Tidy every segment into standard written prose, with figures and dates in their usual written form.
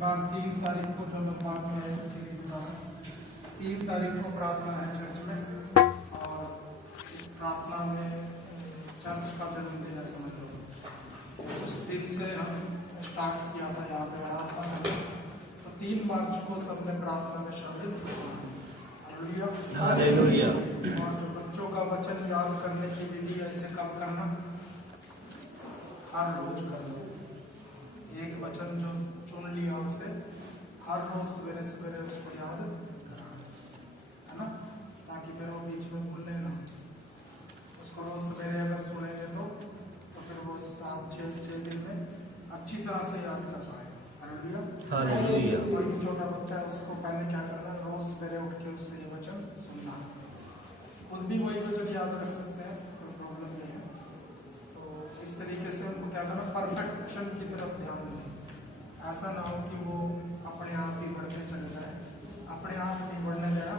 बार 3 तारीख को जो लोग बाद में आए थे 3 तारीख को प्रार्थना है चर्च में, और इस प्रार्थना में चर्च का जन्मदिन है समझ लो। उस दिन से हम स्टार्ट किया था यहाँ पे प्रार्थना में, तो 3 मार्च को सबने प्रार्थना में शामिल हालेलुया। और जो बच्चों का वचन याद करने की विधि ऐसे कब करना, हर रोज कर लो। एक वचन जो चुन लिया उसे हर रोज सवेरे सवेरे उसको याद करना है ना, ताकि फिर वो बीच में भूले ना। उसको रोज सवेरे अगर सुनेंगे तो फिर वो 7-6 दिन में अच्छी तरह से याद कर पाएगा। हालेलुया। कोई भी छोटा बच्चा है उसको पहले क्या करना, रोज सवेरे उठ के उससे ये वचन सुनना। खुद भी वही वचन याद रख सकते हैं, कोई प्रॉब्लम नहीं है। तो इस तरीके से उनको क्या करना, परफेक्शन की तरफ ध्यान दें। ऐसा ना हो कि वो अपने आप ही बढ़ते चले जाए, अपने आप नहीं बढ़ने देना,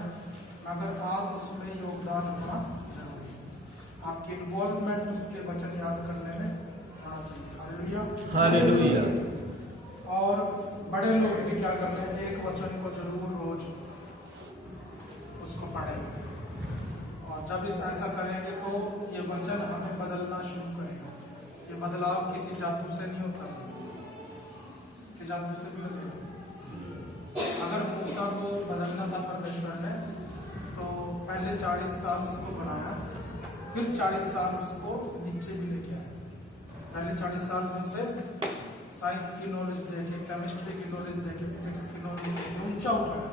अगर आप उसमें योगदान अपना जरूरी, आपकी इन्वॉल्वमेंट उसके वचन याद करने में होना चाहिए। हालेलुया। और बड़े लोग भी क्या कर रहे हैं, एक वचन को जरूर रोज उसको पढ़ेंगे, और जब इस ऐसा करेंगे तो ये वचन हमें बदलना शुरू करेगा। ये बदलाव किसी जादू से नहीं होता, कि जादू से भी हो जाएगा। अगर मूसा को बदलना था परमेश्वर ने, तो पहले 40 साल उसको बनाया, फिर 40 साल उसको नीचे भी लेके आया। पहले 40 साल में उसे साइंस की नॉलेज देके, केमिस्ट्री की नॉलेज देके, फिजिक्स की नॉलेज देके ऊंचा उठाया,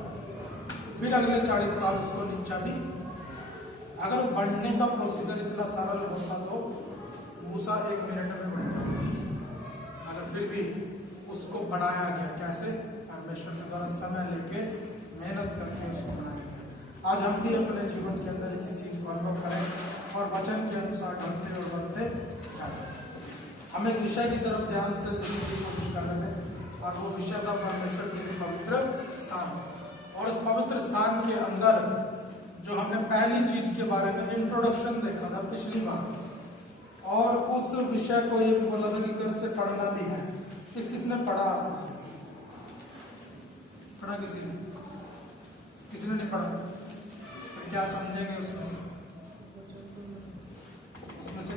फिर अगले 40 साल उसको नीचा भी। अगर बढ़ने का प्रोसीजर इतना सरल होता तो मूसा 1 मिनट में बढ़ गया। अगर फिर भी उसको बनाया गया कैसे, परमेश्वर के द्वारा समय लेके मेहनत करके उसको बनाया गया। आज हम भी अपने जीवन के अंदर इसी चीज को अनुभव करें और वचन के अनुसार ढलते और बढ़ते जाए। हम एक विषय की तरफ ध्यान से देने की कोशिश कर रहे थे, और वो विषय था परमेश्वर के पवित्र स्थान। और उस पवित्र स्थान के अंदर जो हमने पहली चीज के बारे में इंट्रोडक्शन देखा था पिछली बार, और उस विषय को ये भी बोला था कि से पढ़ना भी है। किसने पढ़ा आपसे? पढ़ा किसी ने नहीं पढ़ा? तो क्या समझेंगे उसमें से?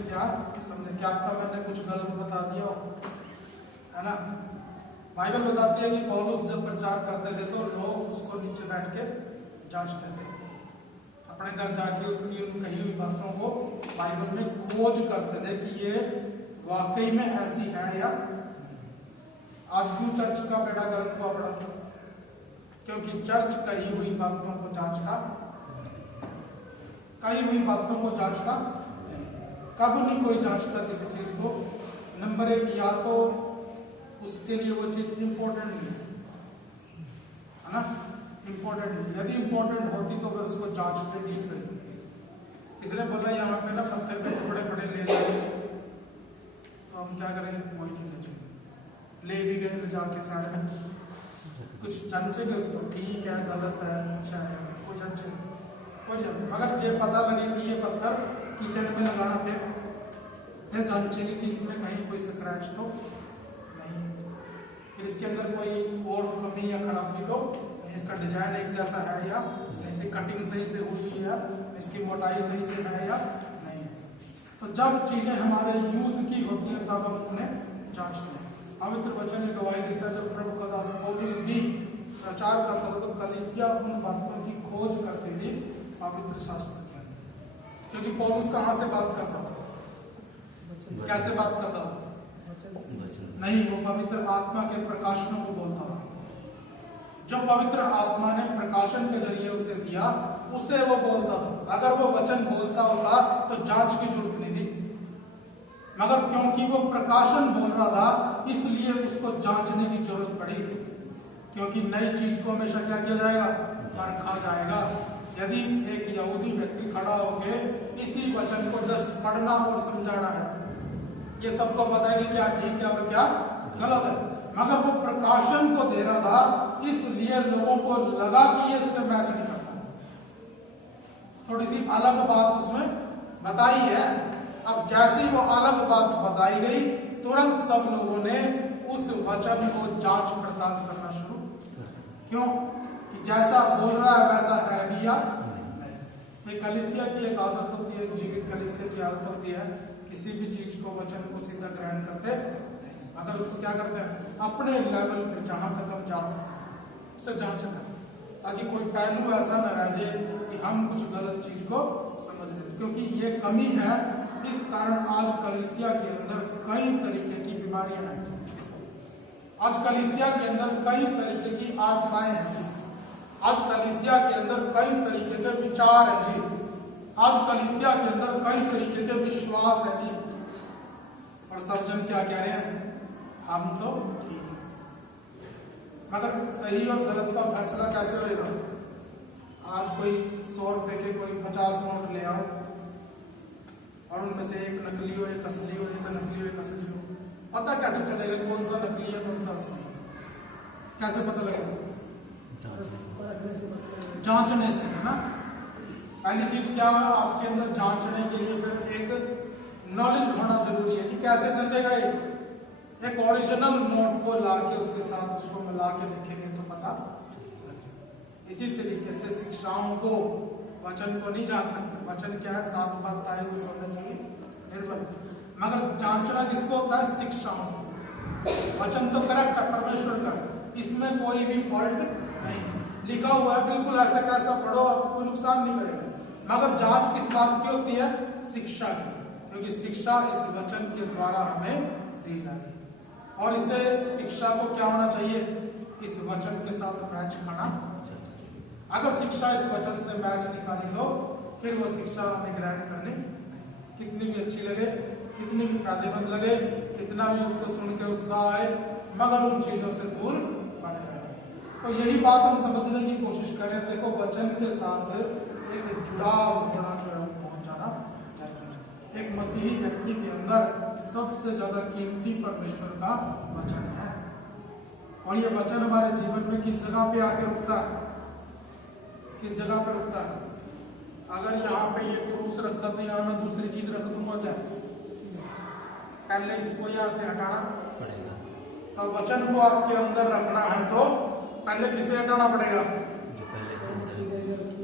क्या समझे? क्या आपका मैंने कुछ गलत बता दिया है ना? बाइबल बताती है कि पौलुस जब प्रचार करते थे तो लोग उसको नीचे बैठ के जांचते थे, अपने घर जाके उसकी उन कही हुई बातों को बाइबल में खोज करते थे कि ये वाकई में ऐसी है या। आज क्यों चर्च का बेड़ा गर्क हुआ पड़ा? क्योंकि चर्च कही हुई बातों को जांचता, कही हुई बातों को जांचता कब नहीं कोई जांचता किसी चीज को। नंबर 1, या तो उसके लिए वो चीज इंपॉर्टेंट नहीं है ना, इंपॉर्टेंट नहीं। यदि इंपॉर्टेंट होती तो फिर उसको जांचते भी सही। किसी ने बोला यहाँ पे ना पत्थर के टुकड़े बड़े ले जाए, तो हम क्या करेंगे? कोई नहीं ले भी गए, ले जाके साइड में कुछ जांचेंगे उसको, ठीक है गलत है अच्छा है, कोई जांचेंगे कोई जान। अगर ये पता लगे कि ये पत्थर किचन में लगाना फिर जांचेंगे कि इसमें कहीं कोई स्क्रैच तो नहीं, फिर इसके अंदर कोई और कमी या खराबी तो नहीं, इसका डिजाइन एक जैसा है या इसकी कटिंग सही से हुई है, इसकी मोटाई सही से है या नहीं। तो जब चीजें हमारे यूज की होती हैं तब हम उन्हें जांचते हैं। पवित्र वचन में गवाही देता है, जब प्रभु का दास पौलुस भी प्रचार करता था तो कलीसिया उन बातों की खोज करती थी पवित्र शास्त्र के अंदर। क्योंकि पौलुस कहाँ से बात करता था, कैसे बात करता था? नहीं, वो पवित्र आत्मा के प्रकाशनों को बोलता था। जो पवित्र आत्मा ने प्रकाशन के जरिए उसे दिया उसे वो बोलता था। अगर वो वचन बोलता होता तो जांच की जरूरत नहीं थी, मगर क्योंकि वो प्रकाशन बोल रहा था इसलिए उसको जांचने की जरूरत पड़ी। क्योंकि नई चीज को हमेशा क्या किया जाएगा? परखा जाएगा। यदि एक यहूदी व्यक्ति खड़ा होकर इसी वचन को जस्ट पढ़ना और समझाना है, ये सबको पता है कि क्या ठीक है और क्या गलत है, मगर वो प्रकाशन को दे रहा था इसलिए लोगों को लगा कि ये इससे मैच नहीं करता। थोड़ी सी अलग बात उसमें बताई है। अब जैसे ही वो अलग बात बताई गई तुरंत सब लोगों ने उस वचन को जांच पड़ताल करना शुरू क्यों? कि जैसा बोल रहा है वैसा है भी या नहीं। ये कलीसिया की एक आदत होती है, जीवित कलीसिया की आदत होती है, किसी भी चीज को, वचन को सीधा ग्रहण करते नहीं, अगर उसको क्या करते हैं अपने लेवल पे जहां तक हम जान सकते उसे जांचते हैं, ताकि कोई पहलू ऐसा न रह जाए कि हम कुछ गलत चीज को समझ लें, क्योंकि ये कमी है। इस कारण आज कलीसिया के अंदर कई तरीके की बीमारियां हैं, आज कलीसिया के अंदर कई तरीके की आत्माएं हैं जी, आज कलीसिया के अंदर कई तरीके के विचार हैं जी, आज कलीसिया के अंदर कई तरीके के विश्वास है जी। और सब जन क्या कह रहे हैं, हम तो ठीक है, मगर सही और गलत का फैसला कैसे होगा? आज कोई 100 रुपए के कोई 50 नोट ले आओ और उनमें से एक नकली हो, एक असली हो, एक नकली हो, एक असली हो, पता कैसे चलेगा कौन सा नकली है कौन सा असली है? कैसे पता लगेगा? जांचने से, है ना। पहली चीज क्या है, आपके अंदर जांचने के लिए फिर एक नॉलेज होना जरूरी है कि कैसे जंचेगा ये। एक ओरिजिनल नोट को ला के उसके साथ उसको मिला के देखेंगे तो पता। इसी तरीके से शिक्षाओं को, वचन को नहीं जान सकते। वचन क्या है, 7 बात आए हुए समय से निर्भर, मगर जांचना किसको होता है? शिक्षाओं को। वचन तो करेक्ट है, परमेश्वर का है, इसमें कोई भी फॉल्ट नहीं है, लिखा हुआ है बिल्कुल ऐसा कैसा पढ़ो, आपको कोई नुकसान नहीं करेगा। मगर जांच किस बात की होती है? शिक्षा की, क्योंकि शिक्षा इस वचन के द्वारा हमें दी जाती है। और इसे शिक्षा को क्या होना चाहिए? इस वचन के साथ मैच खाना। अगर शिक्षा इस वचन से मैच निकाली तो फिर वो शिक्षा हमें ग्रहण करनी, कितनी भी अच्छी लगे, कितनी भी फायदेमंद लगे, कितना भी उसको सुन के उत्साह आए, मगर उन चीजों से दूर बने रहें। तो यही बात हम समझने की कोशिश करें। देखो, वचन के साथ एक जुड़ाव होना जो है वो पहुंच जाना चाहिए। एक मसीही व्यक्ति के अंदर सबसे ज्यादा कीमती परमेश्वर का वचन है, और ये वचन हमारे जीवन में किस जगह पे आके रुकता है? किस जगह पे रुकता है? अगर यहाँ पे ये क्रूस रखा तो यहाँ मैं दूसरी चीज रख दूंगा क्या? पहले इसको यहाँ से हटाना पड़ेगा। तो वचन को आपके अंदर रखना है तो पहले किसे हटाना पड़ेगा? जो पहले से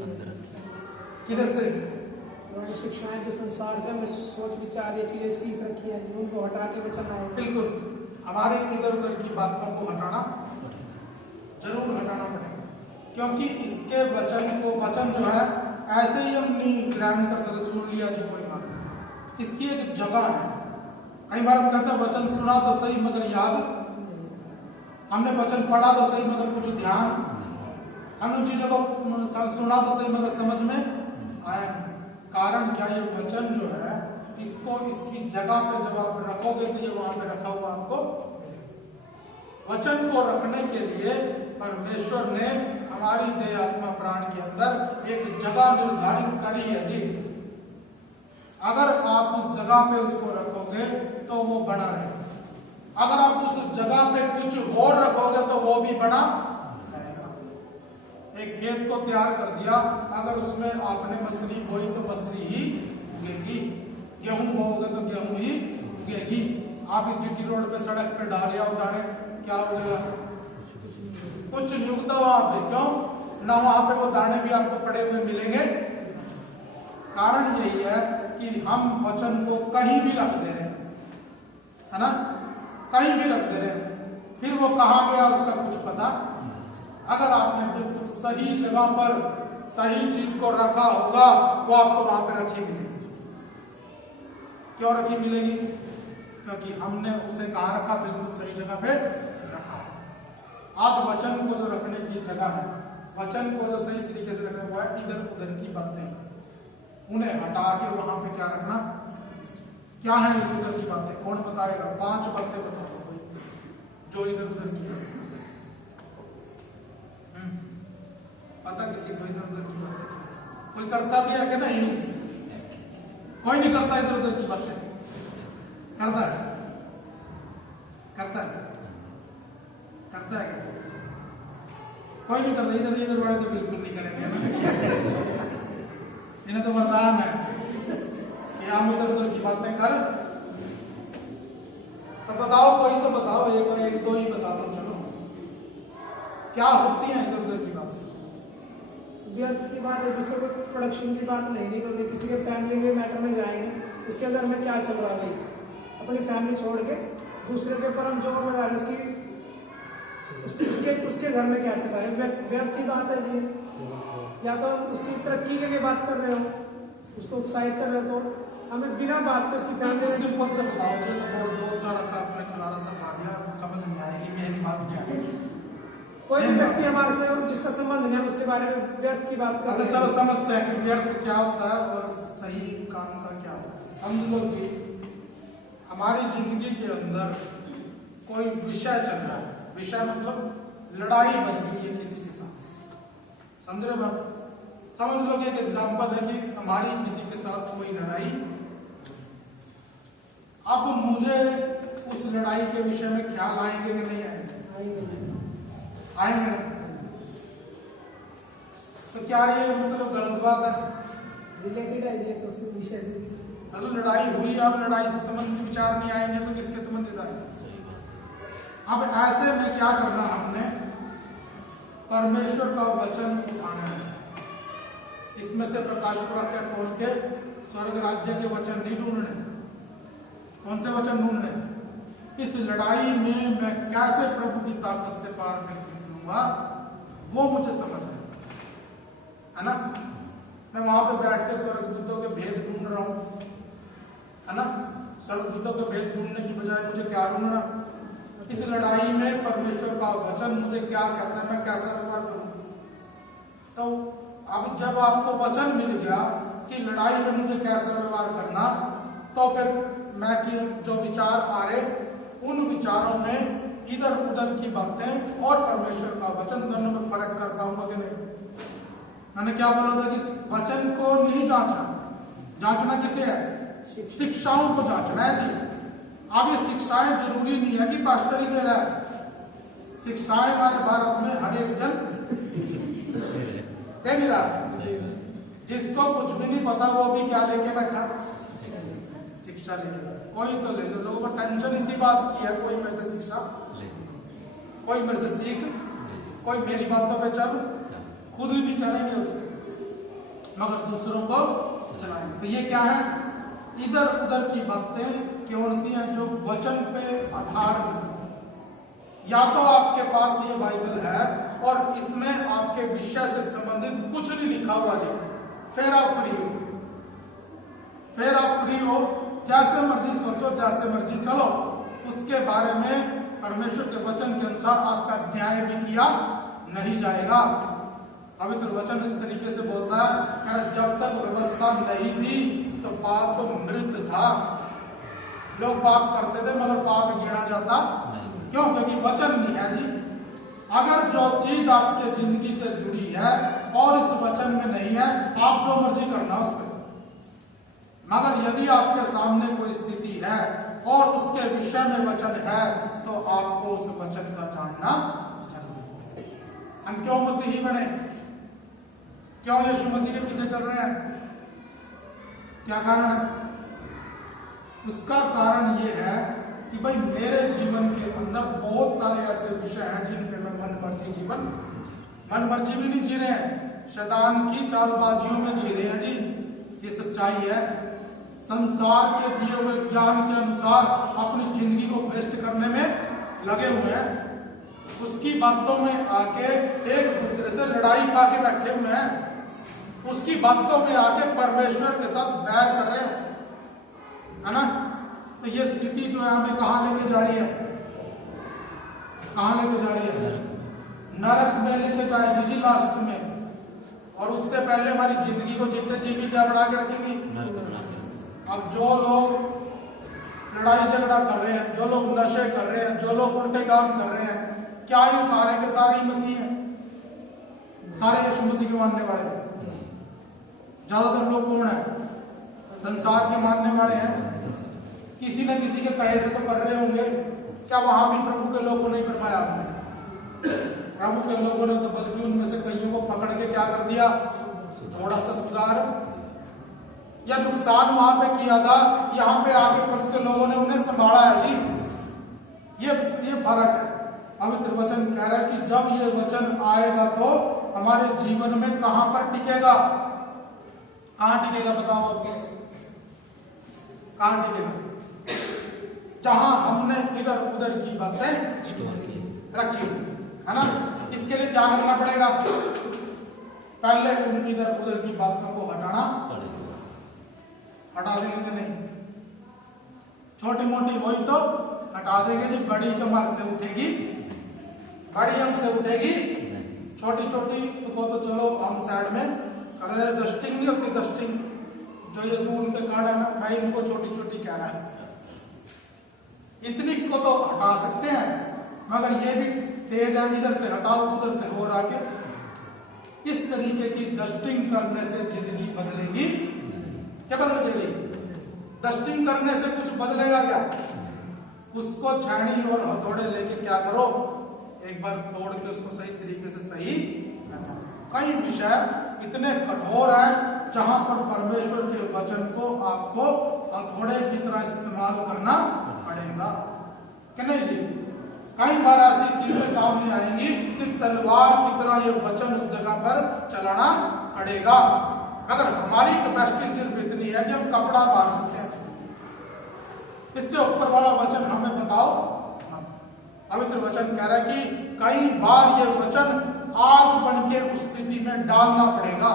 अंदर किधर से? शिक्षाएं जो संसार से हमें सोच विचार ये चीजें सीख रखी है, उनको हटा के वचन आए। बिल्कुल, हमारे इधर उधर की बातों को हटाना जरूर हटाना पड़ेगा, क्योंकि इसके वचन को, वचन जो है ऐसे ही हम नहीं ग्रहण कर सकते, सुन लिया जी कोई बात नहीं, इसकी एक जगह है। कई बार हम कहते हैं वचन सुना तो सही मगर याद, हमने वचन पढ़ा तो सही मगर कुछ ध्यान, हमने उन चीजों को सुना तो सही मगर समझ में आया नहीं। कारण क्या? ये वचन जो है इसको इसकी जगह पे जब आप रखोगे तो ये वहां पे रखा हुआ आपको मिलेगा। वचन को रखने के लिए परमेश्वर ने हमारी देह आत्मा प्राण के अंदर एक जगह निर्धारित करी है जी। अगर आप उस जगह पे उसको रखोगे तो वो बना रहेगा, अगर आप उस जगह पे कुछ और रखोगे तो वो भी बना रहेगा। एक खेत को तैयार कर दिया, अगर उसमें आपने मसरी बोई तो मसरी ही उगेगी, गेहूं बोओगे तो गेहूं ही उगेगी। आप इस जीटी रोड पे सड़क पे डालिया उठाने, क्या उगेगा? कुछ नहीं उगता वहां पे। क्यों? ना वहां पे वो दाने भी आपको पड़े हुए मिलेंगे। कारण यही है कि हम वचन को कहीं भी रख दे रहे हैं, है ना, कहीं भी रख दे रहे हैं, फिर वो कहाँ गया उसका कुछ पता। अगर आपने बिल्कुल सही जगह पर सही चीज को रखा होगा, वो आपको वहां पे रखी मिलेगी। क्यों रखी मिलेगी? क्योंकि हमने उसे कहाँ रखा? बिल्कुल सही जगह पे रखा है। आज वचन को जो रखने की जगह है, वचन को जो सही तरीके से रखना हुआ है, इधर उधर की बातें उन्हें हटा के वहां पे क्या रखना? क्या है इधर उधर की बातें? कौन बताएगा? 5 बातें बता दो कोई जो इधर उधर की है। पता किसी को इधर उधर की बातें क्या है? कोई करता भी है कि नहीं? कोई नहीं करता इधर उधर की बातें। करता है? करता है? करता है क्या? कोई नहीं करता। इधर इधर वाले तो बिल्कुल नहीं करेंगे। इन्हें तो वरदान है कि हम इधर उधर की बातें कर। तो बताओ, कोई तो बताओ, एक दो ही बता दो। चलो, क्या होती हैं इधर उधर की बातें? व्यर्थ की बात है, जिससे कोई प्रोडक्शन की बात नहीं होगी। किसी के फैमिली के मैटर में जाएंगे, उसके घर में क्या चल रहा है भाई, अपनी फैमिली छोड़ के दूसरे के ऊपर हम जोर लगा रहे हैं, उसके घर में क्या चल रहा है, व्यर्थ की बात है जी। या तो उसकी तरक्की के लिए बात कर रहे हो, उसको उत्साहित कर रहे हो, तो हमें बिना बात के उसकी फैमिली सिंपल से बताओ कि तो बहुत सारा आपने खिलाना सब खा दिया, समझ नहीं आएगी मेरी बात क्या है। कोई भी व्यक्ति हमारे से जिसका संबंध नहीं है उसके बारे में व्यर्थ की बात अच्छा चलो समझते हैं कि व्यर्थ क्या होता है और सही काम का क्या होता है। समझ लो कि हमारी जिंदगी के अंदर कोई विषय चल रहा है, विषय मतलब लड़ाई बज रही है किसी के साथ, समझ रहे बात? समझ लो कि एक एग्जाम्पल है कि हमारी किसी के साथ कोई लड़ाई, अब मुझे उस लड़ाई के विषय में ख्याल आएंगे कि नहीं आएंगे? आएंगे ना? तो क्या ये मतलब गलत बात है? रिलेटेड है ये तो उसी विषय से। तो लड़ाई हुई, अब लड़ाई से संबंधित विचार नहीं आएंगे तो किसके संबंधित आएंगे? अब ऐसे में क्या करना, हमने परमेश्वर का वचन उठाना है। इसमें से प्रकाश वाक्य खोल के स्वर्ग राज्य के वचन नहीं ढूंढने। कौन से वचन ढूंढने? इस लड़ाई में मैं कैसे प्रभु की ताकत से पार निकलूंगा, वो मुझे समझ है ना? मैं वहां पे बैठ के स्वर्गदूतों के भेद ढूंढ रहा हूं, है ना? स्वर्गदूतों के भेद ढूंढने की बजाय मुझे क्या ढूंढना? इस लड़ाई में परमेश्वर का वचन मुझे क्या कहता है, मैं कैसा व्यवहार करूं? तो अब जब आपको वचन मिल गया कि लड़ाई में मुझे कैसा व्यवहार करना, तो फिर मैं कि जो विचार आ रहे उन विचारों में इधर उधर की बातें और परमेश्वर का वचन दोनों में फर्क कर पाऊंगा कि नहीं? मैंने क्या बोला था कि वचन को नहीं जांचना, जांचना किसे है? शिक्षाओं को जांचना है जी। अब ये शिक्षाएं जरूरी नहीं है कि पास्टर ही दे रहा है, शिक्षाएं हमारे भारत में हर एक जन दे भी रहा है। जिसको कुछ भी नहीं पता वो भी क्या लेके बैठा? शिक्षा लेके बैठा। कोई तो ले, जो लोगों को टेंशन इसी बात की है, कोई मेरे से शिक्षा, कोई मेरे से सीख, कोई मेरी बातों पे चल, खुद ही नहीं चलेंगे उसको, मगर दूसरों को चलाएंगे। तो ये क्या है? इधर उधर की बातें कौन सी हैं? जो वचन पे आधार नहीं। या तो आपके पास ये बाइबल है और इसमें आपके विषय से संबंधित कुछ नहीं लिखा हुआ जी, फिर आप फ्री हो, फिर आप फ्री हो, जैसे मर्जी सोचो, जैसे मर्जी चलो, उसके बारे में परमेश्वर के वचन के अनुसार आपका न्याय भी किया नहीं जाएगा। पवित्र वचन इस तरीके से बोलता है कि जब तक व्यवस्था नहीं थी तो पाप मृत था। लोग पाप करते थे मगर पाप गिना जाता क्यों? क्योंकि वचन नहीं है जी। अगर जो चीज आपके जिंदगी से जुड़ी है और इस वचन में नहीं है, आप जो मर्जी करना उस पर, मगर यदि आपके सामने कोई स्थिति है और उसके विषय में वचन है तो आपको उस वचन का जानना जरूरी है। हम क्यों मसीही बने? क्यों यीशु मसीह के पीछे चल रहे हैं? क्या कारण है? उसका कारण यह है कि भाई मेरे जीवन के अंदर बहुत सारे ऐसे विषय हैं जिन पे मैं मन मर्जी जीवन, मन मर्जी भी नहीं जी रहे हैं, शैतान की चालबाजियों में जी रहे हैं जी। ये सच्चाई है। संसार के दिए हुए ज्ञान के अनुसार अपनी जिंदगी को वेस्ट करने में लगे हुए हैं, उसकी बातों में आके एक दूसरे से लड़ाई पाके बैठे हुए हैं, उसकी बातों में आके परमेश्वर के साथ बैर कर रहे हैं, है ना? तो ये स्थिति जो है हमें कहां लेके जा रही है? कहां लेके जा रही है? नरक में लेके जाएगी जी लास्ट में। और उससे पहले हमारी जिंदगी को जीते जी भी क्या बना के रखेंगी? अब जो लोग लड़ाई झगड़ा कर रहे हैं, जो लोग नशे कर रहे हैं, जो लोग उल्टे काम कर रहे हैं, क्या ये सारे के सारे ही मसीह हैं? सारे यीशु मसीह के मानने वाले हैं? ज्यादातर लोग कौन है? संसार के मानने वाले हैं। किसी न किसी के कहे से तो कर रहे होंगे। क्या वहां भी प्रभु के लोगों ने करवाया? प्रभु के लोगों ने तो बल्कि उनमें से कईयों को पकड़ के क्या कर दिया? थोड़ा सा सुधार या नुकसान वहां पे किया था, यहाँ पे आके प्रभु के लोगों ने उन्हें संभाला है जी। ये फर्क है। पवित्र वचन कह रहा है कि जब ये वचन आएगा तो हमारे जीवन में कहां पर टिकेगा? कहां टिकेगा बताओ आपको? कहां टिकेगा? जहां हमने इधर उधर की बातें स्टोर की रखी है ना। इसके लिए क्या करना पड़ेगा? पहले उन इधर उधर की बातों को हटाना पड़ेगा। हटा देंगे कि नहीं? छोटी मोटी वही तो हटा देंगे जी, बड़ी कमर से उठेगी, बड़ी हमसे उठेगी, छोटी छोटी को तो चलो हम साइड में कर रहे। डस्टिंग नहीं होती, डस्टिंग जो ये धूल के कारण है ना भाई, इनको छोटी छोटी कह रहा है, इतनी को तो हटा सकते हैं, मगर ये भी तेज है, इधर से हटाओ उधर से हो रहा के। इस तरीके की डस्टिंग करने से जिंदगी बदलेगी? क्या बदलेगी? डस्टिंग करने से कुछ बदलेगा क्या? उसको छानी और हथौड़े लेके क्या करो, एक बार तोड़ के उसको सही तरीके से सही करना। कई विषय इतने कठोर हैं जहां पर परमेश्वर के वचन को आपको हथौड़े की तरह इस्तेमाल करना पड़ेगा कि नहीं जी? कई बार ऐसी चीजें सामने आएंगी कि तलवार की तरह ये वचन उस जगह पर चलाना पड़ेगा। अगर हमारी कैपेसिटी सिर्फ इतनी है कि हम कपड़ा मार सकते हैं, इससे ऊपर वाला वचन हमें बताओ। पवित्र वचन कह रहा है कि कई बार ये वचन आग बन के उस स्थिति में डालना पड़ेगा।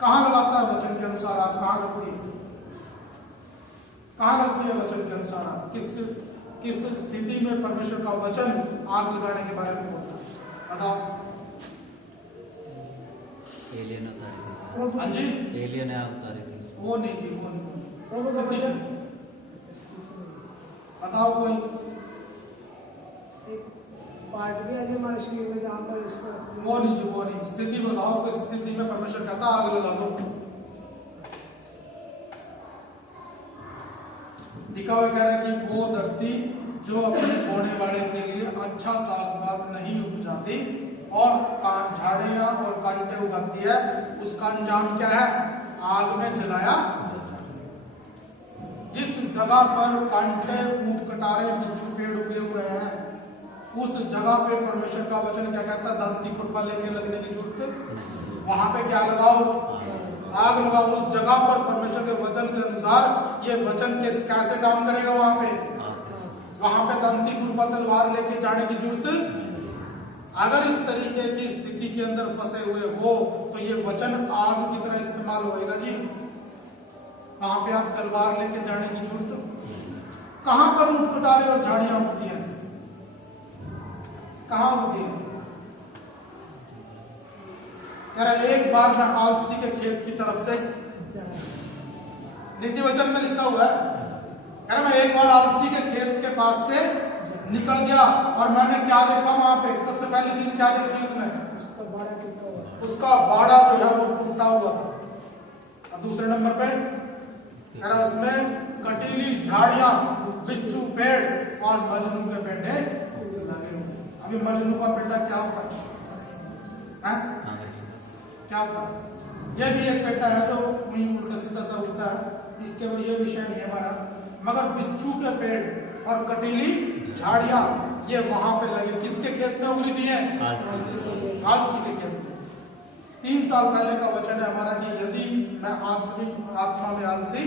कहां लगाता है वचन के अनुसार? आप कहां लगती है? कहां लगती है वचन के अनुसार? आप किस स्थिति में परमेश्वर का वचन आग लगाने के बारे में बोलता है? बताओ। एलियन उतारी हाँ जी, थी, एलियन उतारी थी। वो नहीं जी, वो नहीं। प्रभु का वचन बताओ कोई एक पार्ट भी है जो हमारे शरीर में जहाँ पर इसको वो नहीं जी, वो नहीं। स्थिति बताओ, किस स्थिति में परमेश्वर कहता आग लगा दो? लिखा हुआ कह रहा है कि वो धरती जो अपने बोने वाले के लिए अच्छा साग नहीं उपजाती और झाड़ियां और कांटे उगाती है, उसका अंजाम क्या है? आग में जलाया। जिस जगह पर कांटे, ऊंट कटारे, बिच्छू पेड़ उगे हुए हैं, उस जगह पे परमेश्वर का वचन क्या कहता है? दांती खुरपा लेके लगने की जरूरत, वहां पे क्या लगाओ? आग लगाओ। उस जगह पर परमेश्वर के वचन के अनुसार ये वचन कैसे काम करेगा? वहां पे दांती खुरपा तलवार लेके जाने की जरूरत। अगर इस तरीके की स्थिति के अंदर फंसे हुए हो तो ये वचन आग की तरह इस्तेमाल होएगा जी। वहां पे आप तलवार लेके जाने की जरूरत। कहां पर ऊंट कटारे और झाड़ियां उगती हैं? कहां उगती हैं? कह रहा एक बार मैं आलसी के खेत की तरफ से, नीति वचन में लिखा हुआ है, कह रहा मैं एक बार आलसी के खेत के पास से निकल गया और मैंने क्या देखा वहां पे? सबसे पहली चीज क्या देखी उसने? उसका बाड़ा जो है वो टूटा हुआ था। और दूसरे नंबर पे कह रहा उसमें कटीली झाड़ियां, बिच्छू पेड़ और मजनू के पेड़े लगे हुए। अभी मजनू का पेड़ा क्या होता है? क्या होता है? ये भी एक पेड़ा है जो वहीं उल्टा सीधा सा उड़ता है, इसके ये विषय नहीं हमारा। मगर बिच्छू के पेड़ और कटीली झाड़ियां ये वहां पे लगे। किसके खेत में उगी थी? आलसी के खेत में। 3 साल पहले का वचन है हमारा कि यदि मैं आत्मा में आलसी,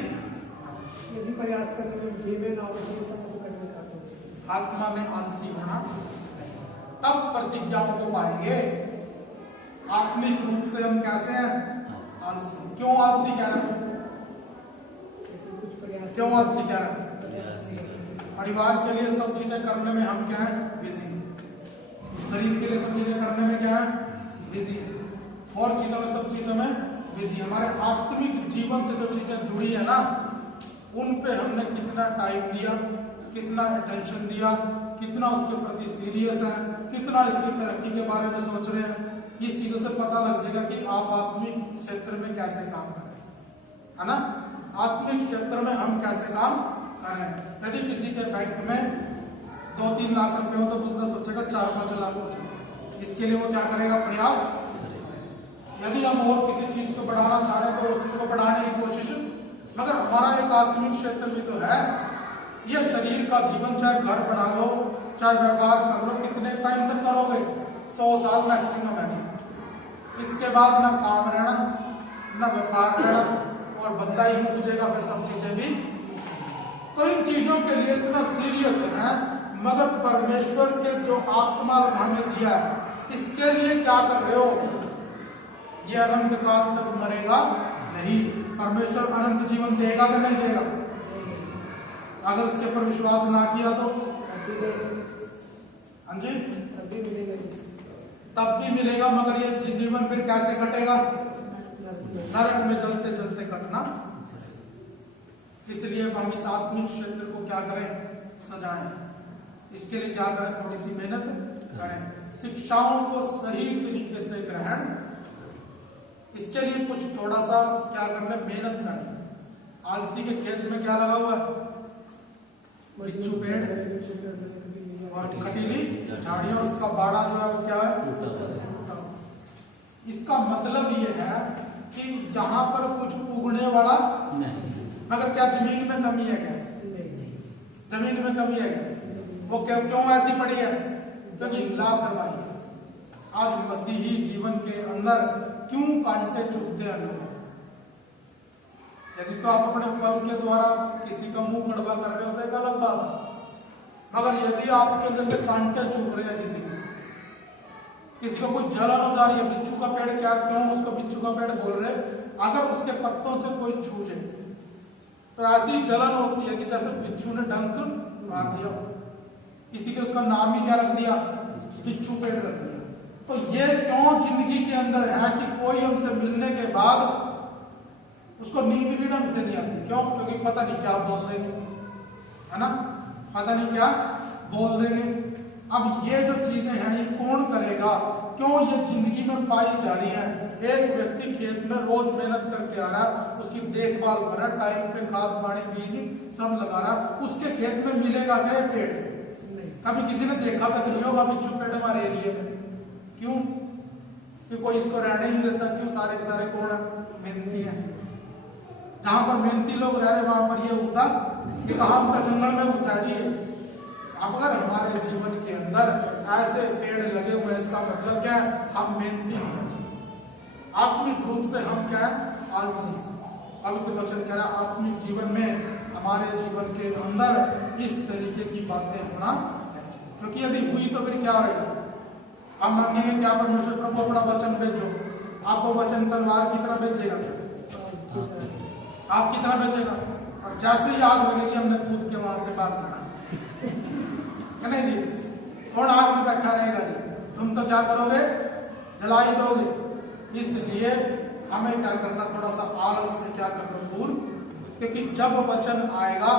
यदि प्रयास करने में धीमे ना हो, सही समझ करने का, आत्मा में आलसी होना, तब प्रतिज्ञाओं को पाएंगे। आत्मिक रूप से हम कैसे हैं? आलसी। क्यों आलसी कह रहे हैं? क्यों आलसी कह रहे हैं? परिवार के लिए सब चीजें करने में हम क्या है? बिजी। शरीर के लिए सब चीजें करने में क्या है? बिजी। और चीजों में, सब चीजों में बिजी। हमारे आत्मिक जीवन से जो चीजें जुड़ी है ना, उन पे हमने कितना टाइम दिया, कितना अटेंशन दिया, कितना उसके प्रति सीरियस है, कितना इसकी तरक्की के बारे में सोच रहे हैं। इस चीजों से पता लग जाएगा कि आप आत्मिक क्षेत्र में कैसे काम कर रहे हैं, है ना? आत्मिक क्षेत्र में हम कैसे काम कर रहे हैं। यदि किसी के बैंक में 2-3 लाख रुपए हो तो दूसरा सोचेगा 4-5 लाख हो जाए। इसके लिए वो क्या करेगा? प्रयास। यदि हम और किसी चीज को बढ़ाना चाह रहे हैं तो उस चीज को बढ़ाने की कोशिश। मगर हमारा एक आत्मिक क्षेत्र भी तो है। ये शरीर का जीवन, चाहे घर बना लो, चाहे व्यापार कर लो, कितने टाइम तक करोगे? 100 साल मैक्सिमम है। इसके बाद ना काम रहना, ना व्यापार रहना, और बंदा ही पूछेगा, फिर सब चीजें भी। तो इन चीजों के लिए इतना सीरियस है, मगर परमेश्वर के जो आत्मा हमें दिया है, इसके लिए क्या कर रहे हो? ये अनंत काल तक मरेगा नहीं। परमेश्वर अनंत जीवन देगा कि नहीं देगा? अगर उसके ऊपर विश्वास ना किया तो हाँ जी, तब भी मिलेगा, मगर ये जीवन फिर कैसे कटेगा? नरक में जलते जलते कटना। इसलिए हम इस आत्मिक क्षेत्र को क्या करें? सजाएं। इसके लिए क्या करें? थोड़ी सी मेहनत करें, शिक्षाओं को सही तरीके से ग्रहण। इसके लिए कुछ थोड़ा सा क्या करना? मेहनत करें। आलसी के खेत में क्या लगा हुआ है? बिच्छू पेड़ और कटीली झाड़ियां, और उसका बाड़ा जो है वो क्या है? इसका मतलब ये है कि यहाँ पर कुछ उगने वाला नहीं। मगर क्या जमीन में कमी है? क्या जमीन में कमी है? क्या वो क्यों ऐसी पड़ी है? क्योंकि लापरवाही। आज मसीही जीवन के अंदर क्यों कांटे चुभते हैं लोग? यदि तो आप अपने फल के द्वारा किसी का मुंह कड़वा कर रहे हो तो एक अलग बात है, मगर यदि आपके अंदर से कांटे चुभ रहे हैं, किसी को कोई जलन हो जा रही है, बिच्छू का पेड़ क्या, क्यों उसको बिच्छू का पेड़ बोल रहे? अगर उसके पत्तों से कोई छूजे तो ऐसी जलन होती है कि जैसे बिच्छू ने डंक मार दिया, किसी के उसका नाम ही क्या रख दिया? बिच्छू पेड़ रख दिया। तो ये क्यों जिंदगी के अंदर है कि कोई हमसे मिलने के बाद उसको नींद भी ढंग से नहीं आती? क्यों? क्योंकि पता नहीं क्या बोल देंगे, है ना? पता नहीं क्या बोल देंगे। अब ये जो चीजें हैं ये कौन करेगा? क्यों ये जिंदगी में पाई जा रही है? एक व्यक्ति खेत में रोज मेहनत करके आ रहा है, उसकी देखभाल कर रहा है, टाइम पे खाद पानी बीज सब लगा रहा है, उसके खेत में मिलेगा क्या पेड़? कभी किसी ने देखा तक नहीं होगा बिच्छू पेड़ हमारे एरिया में। क्यों? कि कोई इसको रहने नहीं देता। क्यों? सारे के सारे कौन है? मेहनती है। जहां पर मेहनती लोग रह रहे वहां पर ये उगता, ये कहाँ उगता? जंगल में उगता है जी। अब अगर हमारे जीवन के अंदर ऐसे पेड़ लगे हुए हैं, इसका मतलब क्या है? हम मेहनती नहीं है, आत्मिक रूप से हम क्या है? आलसी। पवित्र वचन कह रहा है आत्मिक जीवन में हमारे जीवन के अंदर इस तरीके की बातें होना, क्योंकि यदि हुई तो फिर क्या होगा? हम मांगेंगे क्या? परमेश्वर प्रभु अपना वचन भेजो। आप वो वचन तलवार की तरह भेजेगा क्या? आप कितना बेचेगा? और जैसे ही आग लगेगी हमने कूद के वहां से भाग जाना है नहीं जी? कौन आग में बैठा रहेगा जी? तुम तो क्या करोगे? जला ही दोगे। इसलिए हमें क्या करना? थोड़ा सा आलस से क्या करना दूर, क्योंकि जब वचन आएगा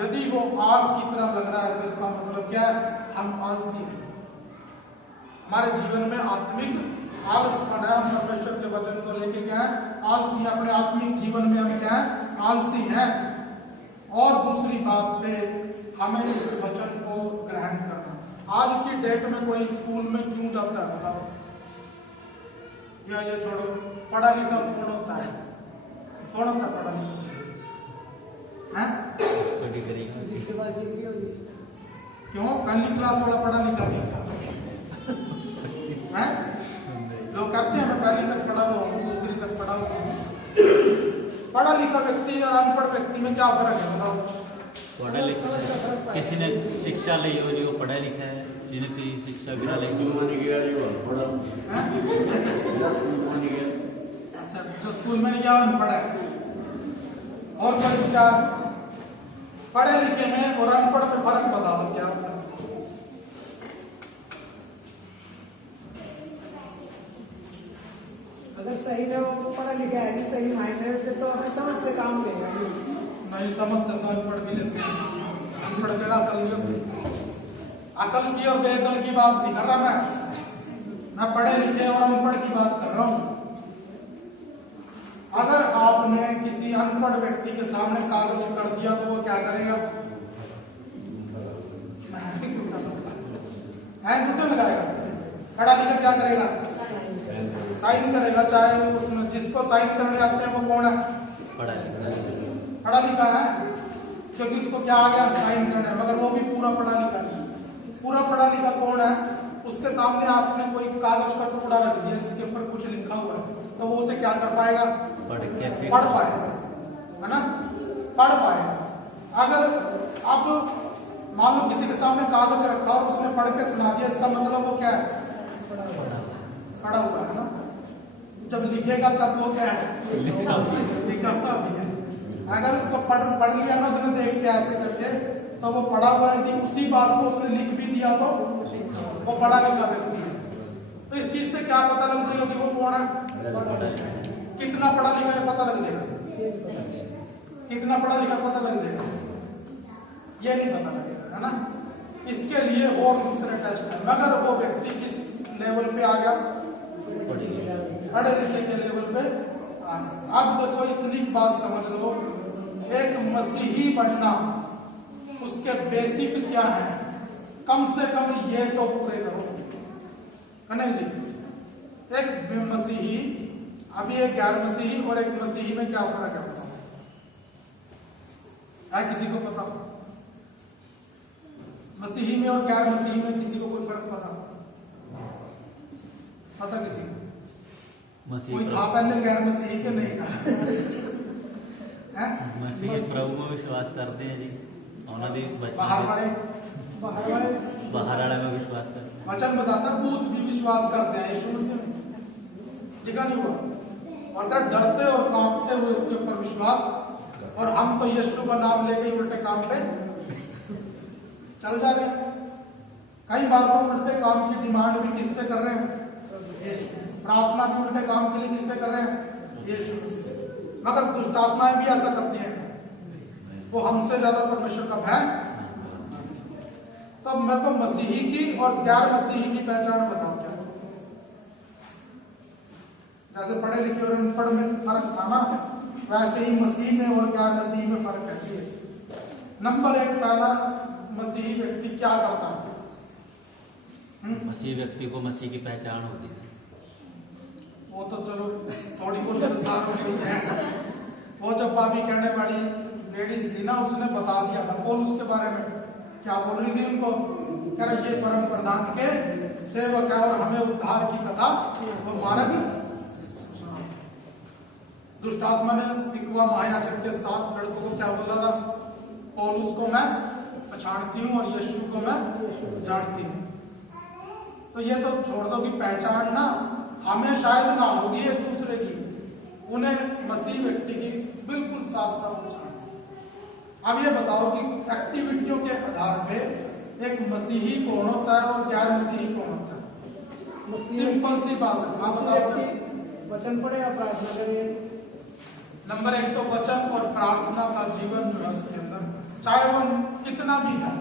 यदि वो आग की तरह लग रहा है तो इसका मतलब क्या है? हम आलसी हैं। हमारे जीवन में आत्मिक आलसपन है। हम परमेश्वर के वचन को लेके क्या है? आलसी है। अपने आत्मिक जीवन में हम क्या है? आलसी हैं। और दूसरी बात पे हमें इस वचन को ग्रहण करना। आज की डेट में कोई स्कूल में क्यों जाता है बताओ? या ये छोड़ो, पढ़ा लिखा कौन होता है? कौन होता है पढ़ा लिखा? जिसके बाद जिंदगी होगी। क्यों? पहली क्लास वाला पढ़ा लिखा नहीं था है? लोग कहते हैं मैं पहली तक पढ़ा हुआ हूँ, दूसरी तक पढ़ा हुआ हूँ। पढ़ा लिखा व्यक्ति और अनपढ़ व्यक्ति में क्या फर्क है बताओ? पढ़ा लिखा किसी ने शिक्षा ली हो जो पढ़ा लिखा है, जिन्हें शिक्षा बिना अच्छा, जो स्कूल में नहीं गया अनपढ़ है। और कोई विचार? पढ़े लिखे में और अनपढ़ में फर्क बता दो क्या होता है? अगर सही में वो पढ़ा लिखा है नहीं, सही मायने में, तो अपने समझ से काम लेगा। नहीं समझ से तो अनपढ़ भी लेते हैं। अनपढ़ के अकल नहीं होती। अकल की और बेअकल की बात नहीं कर रहा मैं पढ़े लिखे और अनपढ़ की बात कर रहा हूँ। अगर आपने किसी अनपढ़ व्यक्ति के सामने कागज कर दिया तो वो क्या करेगा? अंगूठा लगाएगा। पढ़ा लिखा क्या करेगा? साइन करेगा। चाहे उसमें जिसको साइन करने आते हैं वो कौन है? पढ़ा लिखा है, क्योंकि उसको क्या आ गया? साइन करना है। मगर वो भी पूरा पढ़ा लिखा नहीं। पूरा पढ़ा लिखा कौन है, उसके सामने आपने कोई कागज का टुकड़ा रख दिया जिसके ऊपर कुछ लिखा हुआ है, तो वो उसे क्या कर पाएगा? पढ़ पाएगा, है ना, पढ़ पाएगा। अगर अब मान लो किसी के सामने कागज रखा और उसने पढ़ के सुना दिया, इसका मतलब वो क्या है? पढ़ा हुआ है ना। जब लिखेगा तब वो क्या है? लिखा हुआ भी है। अगर उसको पढ़ लिया ना उसने देख के ऐसे करके, तो वो पढ़ा हुआ है कि उसी बात को उसने लिख भी दिया तो वो पढ़ा लिखा व्यक्ति है। तो इस चीज से क्या पता लग जाएगा कि वो कौन है? कितना पढ़ा लिखा है पता लग जाएगा, कितना पढ़ा लिखा पता लग जाएगा, ये नहीं पता लगेगा, है ना। इसके लिए और दूसरे टेस्ट है। मगर वो व्यक्ति किस लेवल पे आ गया? पढ़े लिखे के लेवल पे आ गया। अब देखो इतनी बात समझ लो, एक मसीही बनना उसके बेसिक क्या है, कम से कम ये तो पूरे करो, है ना जी। एक मसीही, अभी एक गैर मसीही और एक मसीही में क्या फर्क है बताओ? है किसी को पता? मसीही में और गैर मसीही में किसी को कोई फर्क पता? किसी को? कोई था पहले गैर मसीही के? नहीं था। मसीही प्रभु में विश्वास करते हैं जी, बाहर वाले में विश्वास करते हैं। वचन बताता है भूत भी विश्वास करते हैं यीशु मसीह में, लिखा नहीं हुआ? और क्या डरते और कांपते हुए उसके ऊपर विश्वास, और हम तो यीशु का नाम लेके ही उल्टे काम पे चल जा रहे हैं। कई बार तो उल्टे काम की डिमांड भी किससे कर रहे हैं? प्रार्थना भी उल्टे काम के लिए किससे कर रहे हैं? यीशु मसीह। मगर दुष्ट आत्माएं भी ऐसा करती हैं, वो हमसे ज्यादा परमेश्वर का भय। तब मेरे को मसीही की और गैर मसीही की पहचान बताओ क्या? जैसे पढ़े लिखे और अनपढ़ में फर्क था ना, वैसे ही मसीह में और गैर मसीही में फर्क है। नंबर एक, पहला मसीही व्यक्ति क्या करता है? मसीह व्यक्ति को मसीह की पहचान होती है। वो तो चलो थोड़ी बहुत अनुसार हो गई है। वो जब भाभी कहने वाली लेडीज थी ना, उसने बता दिया था पौलुस उसके बारे में। क्या बोल रही थी उनको? कह रहा ये परम प्रधान के सेवक है और हमें उद्धार की कथा वो मार्ग। दुष्ट आत्मा ने सिकवा महायाजक के 7 लड़कों को क्या बोला था? पौलुस को मैं पहचानती हूँ और यीशु को मैं जानती हूँ। तो ये तो छोड़ दो कि पहचान ना हमें शायद ना होगी एक दूसरे की, उन्हें मसीह व्यक्ति की बिल्कुल साफ साफ पहचान। अब ये बताओ कि एक्टिविटियों के आधार पे एक मसीही कौन होता है और गैर मसीही कौन होता है? सिंपल सी बात है, आप बताओ। वचन पढ़े या प्रार्थना करिए। नंबर एक तो वचन और प्रार्थना का जीवन जो है उसके अंदर, चाहे वो कितना भी है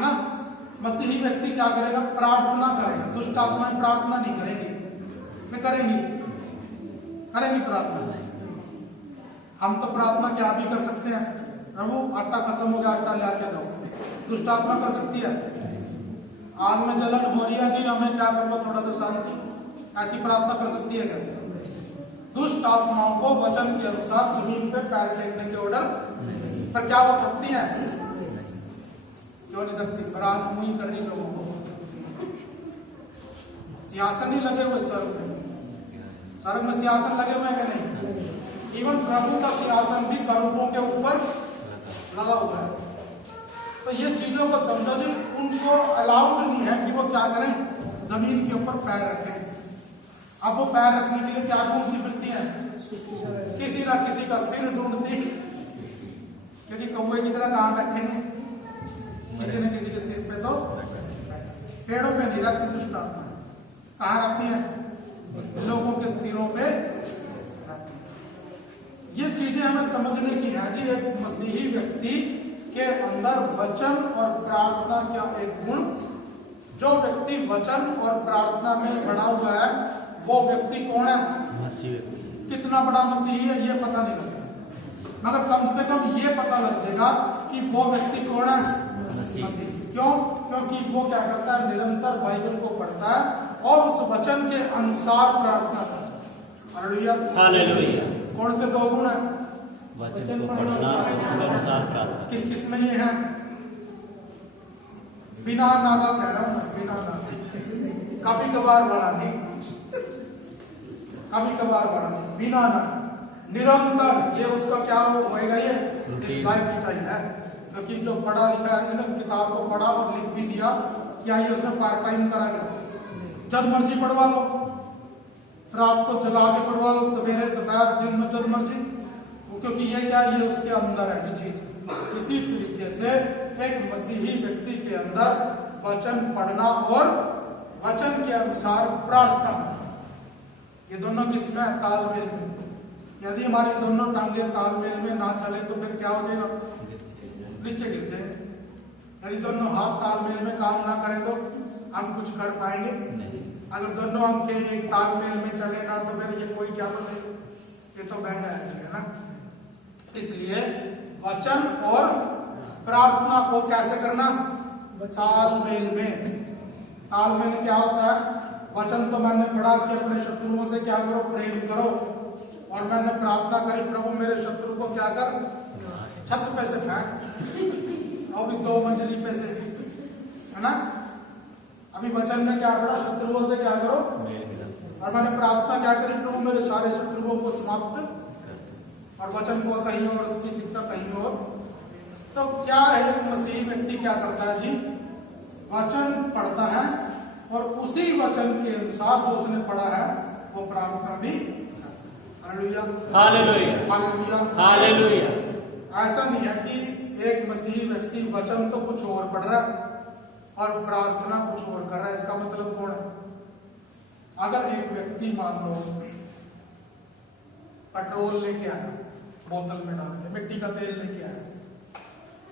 ना। मसीही व्यक्ति क्या करेगा? प्रार्थना करेगा। दुष्ट आत्माएं प्रार्थना नहीं करेंगी, मैं करेंगी प्रार्थना। हम तो प्रार्थना क्या भी कर सकते हैं, प्रभु आटा खत्म हो गया, आटा ला के दो। दुष्ट आत्मा कर सकती है? आग में जलन हो रही है जी, हमें क्या कर लो थोड़ा सा शांति, ऐसी प्रार्थना कर सकती है क्या? दुष्ट आत्माओं को वचन के अनुसार जमीन पे पैर फेंकने के ऑर्डर पर क्या वो थकती है? क्यों नहीं थकती? बरात मुई कर रही लोगों को। सिंहासन ही लगे हुए स्वर्ग में सिंहासन लगे हुए हैं कि नहीं? इवन प्रभु का सिंहासन भी करूबों के ऊपर लगा हुआ है। तो ये चीजों को समझो जी, उनको अलाउड नहीं है कि वो क्या करें? जमीन के ऊपर पैर रखें। अब वो पैर रखने के लिए क्या ढूंढती फिरती है? किसी ना किसी का सिर ढूंढती, क्योंकि कौवे की तरह कहाँ बैठेंगे? किसी न किसी के सिर पे तो पेड़ों पे नहीं रहती दुष्ट आत्मा, कहाँ रहती है? लोगों के सिरों पे रहती है। ये चीजें हमें समझने की है जी। एक मसीही व्यक्ति के अंदर वचन और प्रार्थना का एक गुण, जो व्यक्ति वचन और प्रार्थना में बना हुआ है वो व्यक्ति कौन है? मसीही व्यक्ति। कितना बड़ा मसीही है ये पता नहीं लगेगा, मगर कम से कम ये पता लग जाएगा कि वो व्यक्ति कौन है? मसीही। क्यों? क्योंकि वो क्या करता है? निरंतर बाइबल को पढ़ता है और उस वचन के अनुसार प्रार्थना करता है। हालेलुया। कौन से 2 गुण है? वचन को पढ़ना और उसके अनुसार प्रार्थना। किस किस में ये है? बिना नागा कह रहा हूं मैं, बिना नागा, कभी कभार वाला नहीं, कभी कभार वाला नहीं, बिना नागा, निरंतर। ये उसका क्या होएगा, ये लाइफ स्टाइल है। क्योंकि जो पढ़ा लिखा है, इसने किताब को पढ़ा और लिख भी दिया, क्या ये उसने पार्ट टाइम करा गया? जब मर्जी पढ़वा लो, रात को जगा के पढ़वा लो, सवेरे दोपहर दिन में जब मर्जी, क्योंकि ये क्या, ये उसके अंदर है जी चीज। इसी तरीके से एक मसीही व्यक्ति के अंदर वचन पढ़ना और वचन के अनुसार प्रार्थना करना, ये दोनों किसमें है? तालमेल में। यदि हमारी दोनों टांगे तालमेल में ना चले तो फिर क्या हो जाएगा? नीचे गिर जाए। यदि दोनों हाथ तालमेल में काम ना करें तो हम कुछ कर पाएंगे नहीं। अगर दोनों हम के एक तालमेल में चले ना तो फिर ये कोई क्या बोले, ये तो महंगा है ना। इसलिए वचन और प्रार्थना को कैसे करना? तालमेल में। तालमेल क्या होता है? वचन तो मैंने पढ़ा कि अपने शत्रुओं से क्या करो? प्रेम करो। और मैंने प्रार्थना करी, प्रभु मेरे शत्रु को क्या कर? छत पे से फेंक, और भी 2 मंजिली पे से, है ना। अभी वचन में क्या पढ़ा? शत्रुओं से क्या करो? और मैंने प्रार्थना क्या करी? प्रभु मेरे सारे शत्रुओं को समाप्त, और वचन को कहीं और, उसकी शिक्षा कहीं और। तो क्या है, एक मसीही व्यक्ति क्या करता है जी? वचन पढ़ता है और उसी वचन के अनुसार जो उसने पढ़ा है वो प्रार्थना भी। Hallelujah, hallelujah, hallelujah, hallelujah. ऐसा नहीं है कि एक मसीही व्यक्ति वचन तो कुछ और पढ़ रहा है और प्रार्थना कुछ और कर रहा है। इसका मतलब कौन है? अगर एक व्यक्ति मान लो पेट्रोल लेके आया, बोतल में डाल के मिट्टी का तेल लेके आया,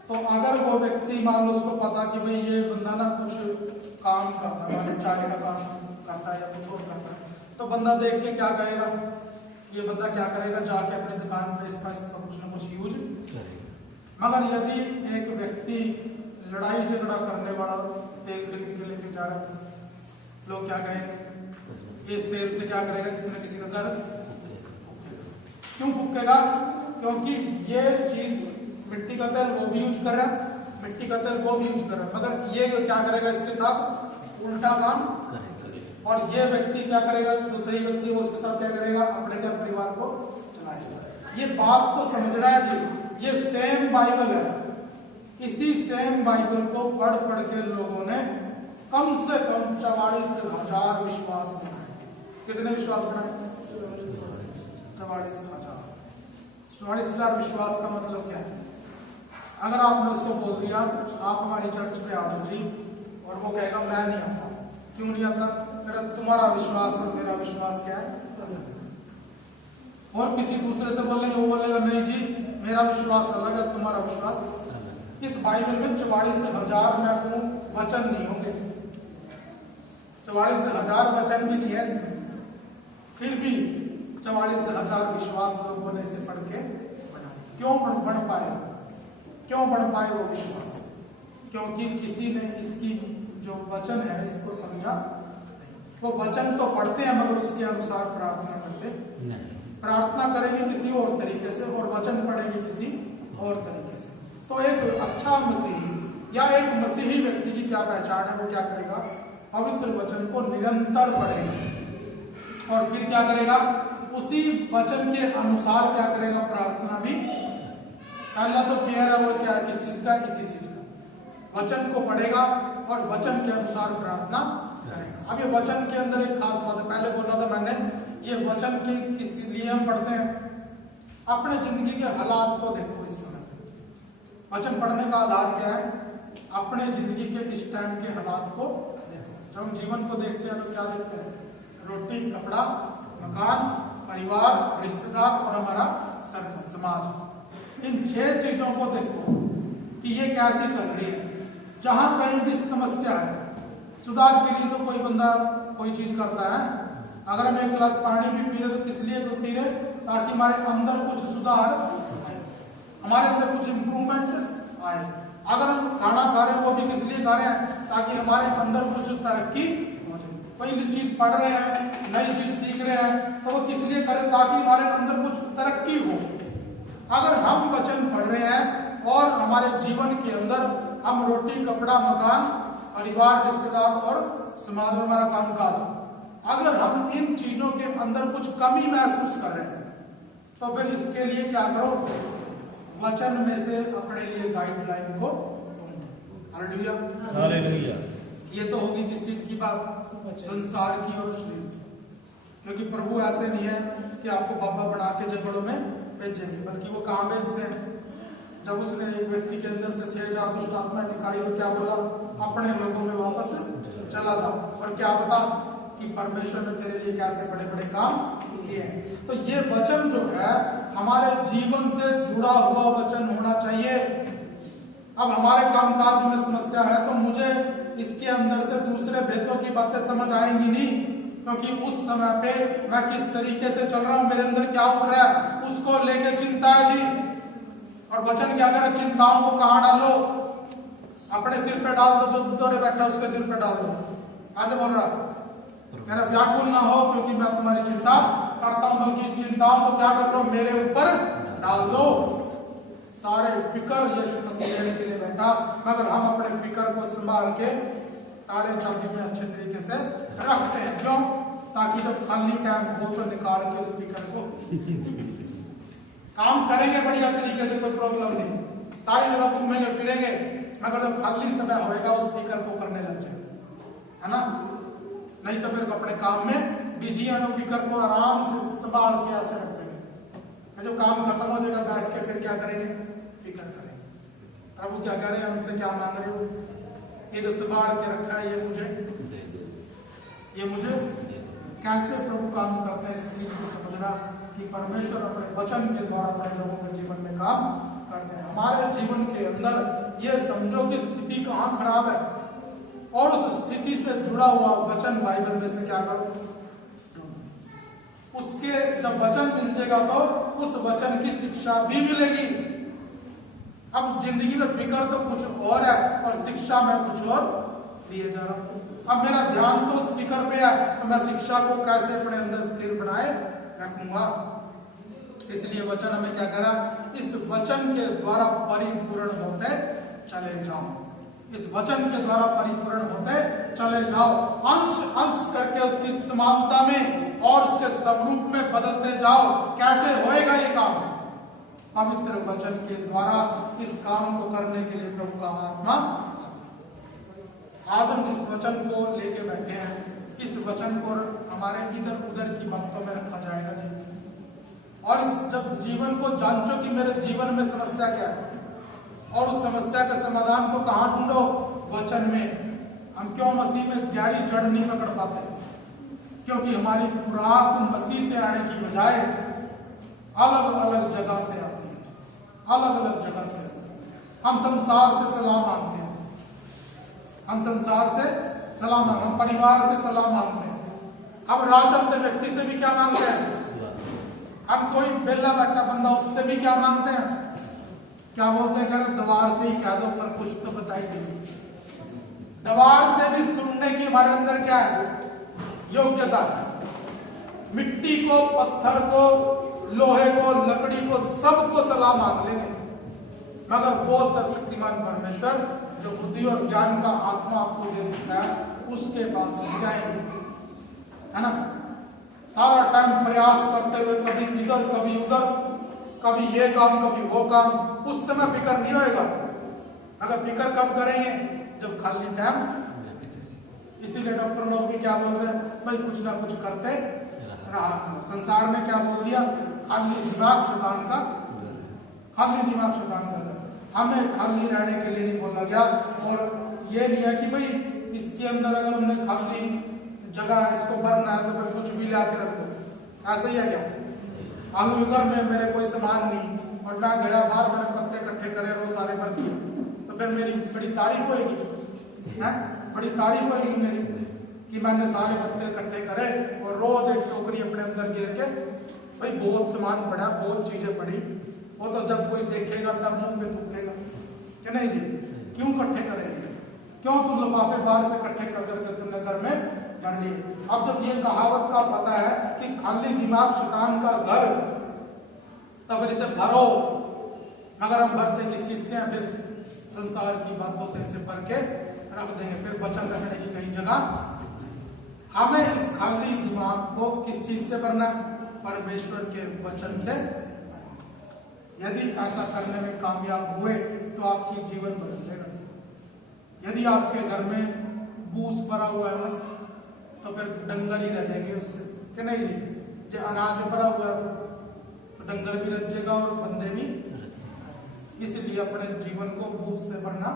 तो अगर वो व्यक्ति मान लो उसको पता कि भाई ये बंदा ना कुछ काम करता है, चाय का काम करता है या कुछ और करता है, तो बंदा देख के क्या करेगा? ये बंदा क्या करेगा? जाके अपनी दुकान पे इसका कुछ ना कुछ यूज करेगा। मगर यदि एक व्यक्ति लड़ाई झगड़ा करने वाला तेल खरीद के लेके जा रहा था, लोग क्या कहेंगे? इस तेल से क्या करेगा? किसी न किसी का घर क्यों फूकेगा? क्योंकि ये चीज मिट्टी का तेल वो भी यूज कर रहा है, मिट्टी का तेल वो भी यूज कर रहा है, मगर ये क्या करेगा? इसके साथ उल्टा काम करेगा। और ये व्यक्ति क्या करेगा? जो सही व्यक्ति है उसके साथ क्या करेगा? अपने क्या परिवार को चलाएगा। ये बात को समझना है जी। ये सेम बाइबल है, इसी सेम बाइबल को पढ़ पढ़ के लोगों ने कम से कम 44,000 विश्वास बनाए। कितने विश्वास बनाए? 44,000। 44,000 विश्वास का मतलब क्या है? अगर आपने उसको बोल दिया आप हमारी चर्च पे आ जाओ जी, और वो कहेगा मैं नहीं आता। क्यों नहीं आता? तुम्हारा विश्वास और मेरा विश्वास क्या है? और किसी दूसरे से बोलेंगे, वो बोलेगा नहीं जी मेरा विश्वास अलग है, तुम्हारा विश्वास। इस बाइबल में 44,000 मैं कहूं वचन नहीं होंगे, 44,000 वचन भी नहीं है इसमें, फिर भी 44,000 विश्वास लोगों ने इसे पढ़ के बना। क्यों बन पाए? क्यों बढ़ पाए वो विश्वास? क्योंकि किसी ने इसकी जो वचन है इसको समझा नहीं। वो वचन तो पढ़ते हैं मगर उसके अनुसार प्रार्थना करते नहीं। प्रार्थना करेंगे किसी और तरीके से और वचन पढ़ेंगे किसी और तरीके से। तो एक अच्छा मसीही या एक मसीही व्यक्ति की क्या पहचान है? वो क्या करेगा? पवित्र वचन को निरंतर पढ़ेगा और फिर क्या करेगा? उसी वचन के अनुसार क्या करेगा? प्रार्थना भी। पहला तो प्यार है वो क्या है? किस चीज का? इसी चीज का। वचन को पढ़ेगा और वचन के अनुसार प्रार्थना करेगा। अब ये वचन के अंदर एक खास बात है, पहले बोला था मैंने, ये वचन के किस लिए हम पढ़ते हैं? अपने जिंदगी के हालात को देखो इस समय। वचन पढ़ने का आधार क्या है? अपने जिंदगी के इस टाइम के हालात को देखो। जब हम जीवन को देखते हैं तो क्या देखते हैं? रोटी, कपड़ा, मकान, परिवार, रिश्तेदार और हमारा सर्कल, समाज। इन 6 चीजों को देखो कि ये कैसे चल रही है। जहां कहीं भी समस्या है, सुधार के लिए तो कोई बंदा कोई चीज करता है। अगर हम एक गिलास पानी भी पी रहे तो किस लिए पी रहे? ताकि हमारे अंदर कुछ सुधार आए, हमारे अंदर कुछ इंप्रूवमेंट आए। अगर हम खाना खा रहे हैं वो भी किस लिए खा रहे हैं? ताकि हमारे अंदर कुछ तरक्की हो जाए। कोई चीज पढ़ रहे हैं, नई चीज सीख रहे हैं तो वो किस लिए करें? ताकि हमारे अंदर कुछ तरक्की हो। अगर हम वचन पढ़ रहे हैं और हमारे जीवन के अंदर हम रोटी, कपड़ा, मकान परिवार, रिश्तेदार और समाज में हमारा कामकाज, अगर हम इन चीजों के अंदर कुछ कमी महसूस कर रहे हैं तो फिर इसके लिए क्या करो, वचन में से अपने लिए गाइडलाइन को हालेलुया। हालेलुया। ये तो होगी किस चीज की बात, संसार की और शरीर की, क्योंकि प्रभु ऐसे नहीं है कि आपको बाबा बना के जंगलों में भेजेंगे, बल्कि वो कहाँ भेजते हैं। जब उसने एक व्यक्ति के अंदर से 6000 दुष्ट आत्माएं निकाली तो क्या बोला, अपने लोगों में वापस चला जाओ, और क्या बता कि परमेश्वर ने तेरे लिए कैसे बड़े बड़े काम किए हैं। तो ये वचन जो है हमारे जीवन से जुड़ा हुआ वचन होना चाहिए। अब हमारे कामकाज में समस्या है तो मुझे इसके अंदर से दूसरे भेदों की बातें समझ आएंगी नहीं, क्योंकि उस समय पे मैं किस तरीके से चल रहा हूं, मेरे अंदर क्या उठ रहा है, उसको लेके चिंता है जी। और वचन क्या करे, चिंताओं को कहां डालो, अपने सिर पे डाल दो, जो दूर बैठा उसके सिर पे डाल दो। ऐसे बोल रहा कह रहा व्याकुल ना हो क्योंकि मैं तुम्हारी चिंता करता हूं, बल्कि चिंताओं को क्या कर लो, मेरे ऊपर डाल दो। सारे फिक्र यीशु मसीह लेने के लिए बैठा, मगर हम अपने फिक्र को संभाल के ताले चाबी में अच्छे तरीके से रखते हैं। क्यों? ताकि जब खाली टाइम हो तो निकाल के उस फिक्र को काम करेंगे बढ़िया तरीके से, कोई प्रॉब्लम नहीं, सारी जगह घूमेंगे फिरेंगे, मगर जब खाली समय होएगा उस फिक्र को करने लग जाए, है ना। नहीं तो फिर अपने काम में बिजी है, फिक्र को आराम से संभाल के ऐसे रख देंगे। जो काम खत्म हो जाएगा बैठ के फिर क्या करेंगे, फिक्र करेंगे। प्रभु क्या कह रहे हैं, हमसे क्या मांग रहे हो, ये जो संभाल के रखा है ये मुझे कैसे प्रभु काम करते हैं, इस चीज को समझना कि परमेश्वर अपने वचन के द्वारा अपने लोगों के जीवन में काम करते हैं। हमारे जीवन के अंदर ये समझो कि स्थिति कहाँ खराब है, और उस स्थिति से जुड़ा हुआ वचन बाइबल में से क्या करो, उसके जब वचन मिल जाएगा तो उस वचन की शिक्षा भी मिलेगी। अब जिंदगी में फिक्र तो कुछ और है और शिक्षा में कुछ और लिए जा रहा हूं। अब मेरा ध्यान तो उस फिक्र पे है, तो मैं शिक्षा को कैसे अपने अंदर स्थिर बनाए रखूंगा। इसलिए वचन हमें क्या करा, इस वचन के द्वारा परिपूर्ण होते चले जाओ, इस वचन के द्वारा परिपूर्ण होते चले जाओ, अंश अंश करके उसकी समानता में और उसके स्वरूप में बदलते जाओ। कैसे होएगा ये काम? पवित्र वचन के द्वारा इस काम को करने के लिए प्रभु का आत्मा। आज हम जिस वचन को लेके बैठे हैं, इस वचन को हमारे इधर उधर की बातों में रखा जाएगा जी। और इस जब जीवन को जांचो कि मेरे जीवन में समस्या क्या है, और उस समस्या के समाधान को कहाँ ढूंढो, वचन में। हम क्यों मसीह में गहरी जड़ नहीं पकड़ पाते? क्योंकि हमारी खुराक मसीह से आने की बजाय अलग अलग जगह से आती है, अलग अलग जगह से। हम संसार से सलाह मांगते हैं, हम संसार से सलाह मांगते हैं, हम परिवार से सलाह मांगते हैं, हम राह चलते व्यक्ति से भी क्या मांगते हैं, हम कोई बेला बैठा बंदा उससे भी क्या मांगते हैं, क्या बोलते हैं, अगर दवार से ही कह दो पर कुछ तो बताई देगी। दवार से भी सुनने की हमारे अंदर क्या है, योग्यता है। मिट्टी को, पत्थर को, लोहे को, लकड़ी को, सबको सलाह मांग लेंगे, मगर वो सर्वशक्तिमान परमेश्वर जो बुद्धि और ज्ञान का आत्मा आपको दे सकता है, उसके पास हम जाएंगे, है ना। सारा टाइम प्रयास करते हुए कभी इधर कभी उधर, कभी ये काम कभी वो काम, उस समय फिक्र नहीं होएगा। अगर फिक्र कब करेंगे, जब खाली टाइम। इसीलिए डॉक्टर लोग भी क्या बोल रहे हैं, भाई कुछ ना कुछ करते रहा करो। संसार में क्या बोल दिया, खाली दिमाग शैतान का, खाली दिमाग शैतान का। हमें खाली रहने के लिए नहीं बोला गया, और ये नहीं है कि भाई इसके अंदर अगर हमने खाली जगह है, इसको भरना है तो फिर कुछ भी ला के रख दो। ऐसा ही है क्या? आलू घर में मेरे कोई सामान नहीं और मैं गया बाहर, मैंने पत्ते इकट्ठे करे और वो सारे भर दिए, तो फिर मेरी बड़ी तारीफ होगी, है बड़ी तारीफ होगी मेरी कि मैंने सारे पत्ते इकट्ठे करे और रोज एक टोकरी अपने अंदर गिर के, भाई बहुत सामान पड़ा, बहुत चीजें पड़ी, वो तो जब कोई देखेगा तब मुंह पे थूकेगा कि नहीं जी, क्यों इकट्ठे करेंगे, क्यों तुम लिफाफे बाहर से इकट्ठे कर करके तुमने घर में कर लिए। अब जब ये कहावत का पता है कि खाली दिमाग शैतान का घर, तब इसे भरो। मगर हम भरते किस चीज से हैं, फिर संसार की बातों से इसे भर के रख देंगे, फिर वचन रखने की कहीं जगह। हमें इस खाली दिमाग को किस चीज से भरना? परमेश्वर के वचन से। यदि ऐसा करने में कामयाब हुए तो आपकी जीवन बदल जाएगा। यदि आपके घर में बूस भरा हुआ है ना, तो फिर डंगर ही रह जाएंगे उससे, कि नहीं जी? जो अनाज भरा हुआ है तो डंगर भी रह जाएगा और बंदे भी। इसलिए अपने जीवन को बूस से भरना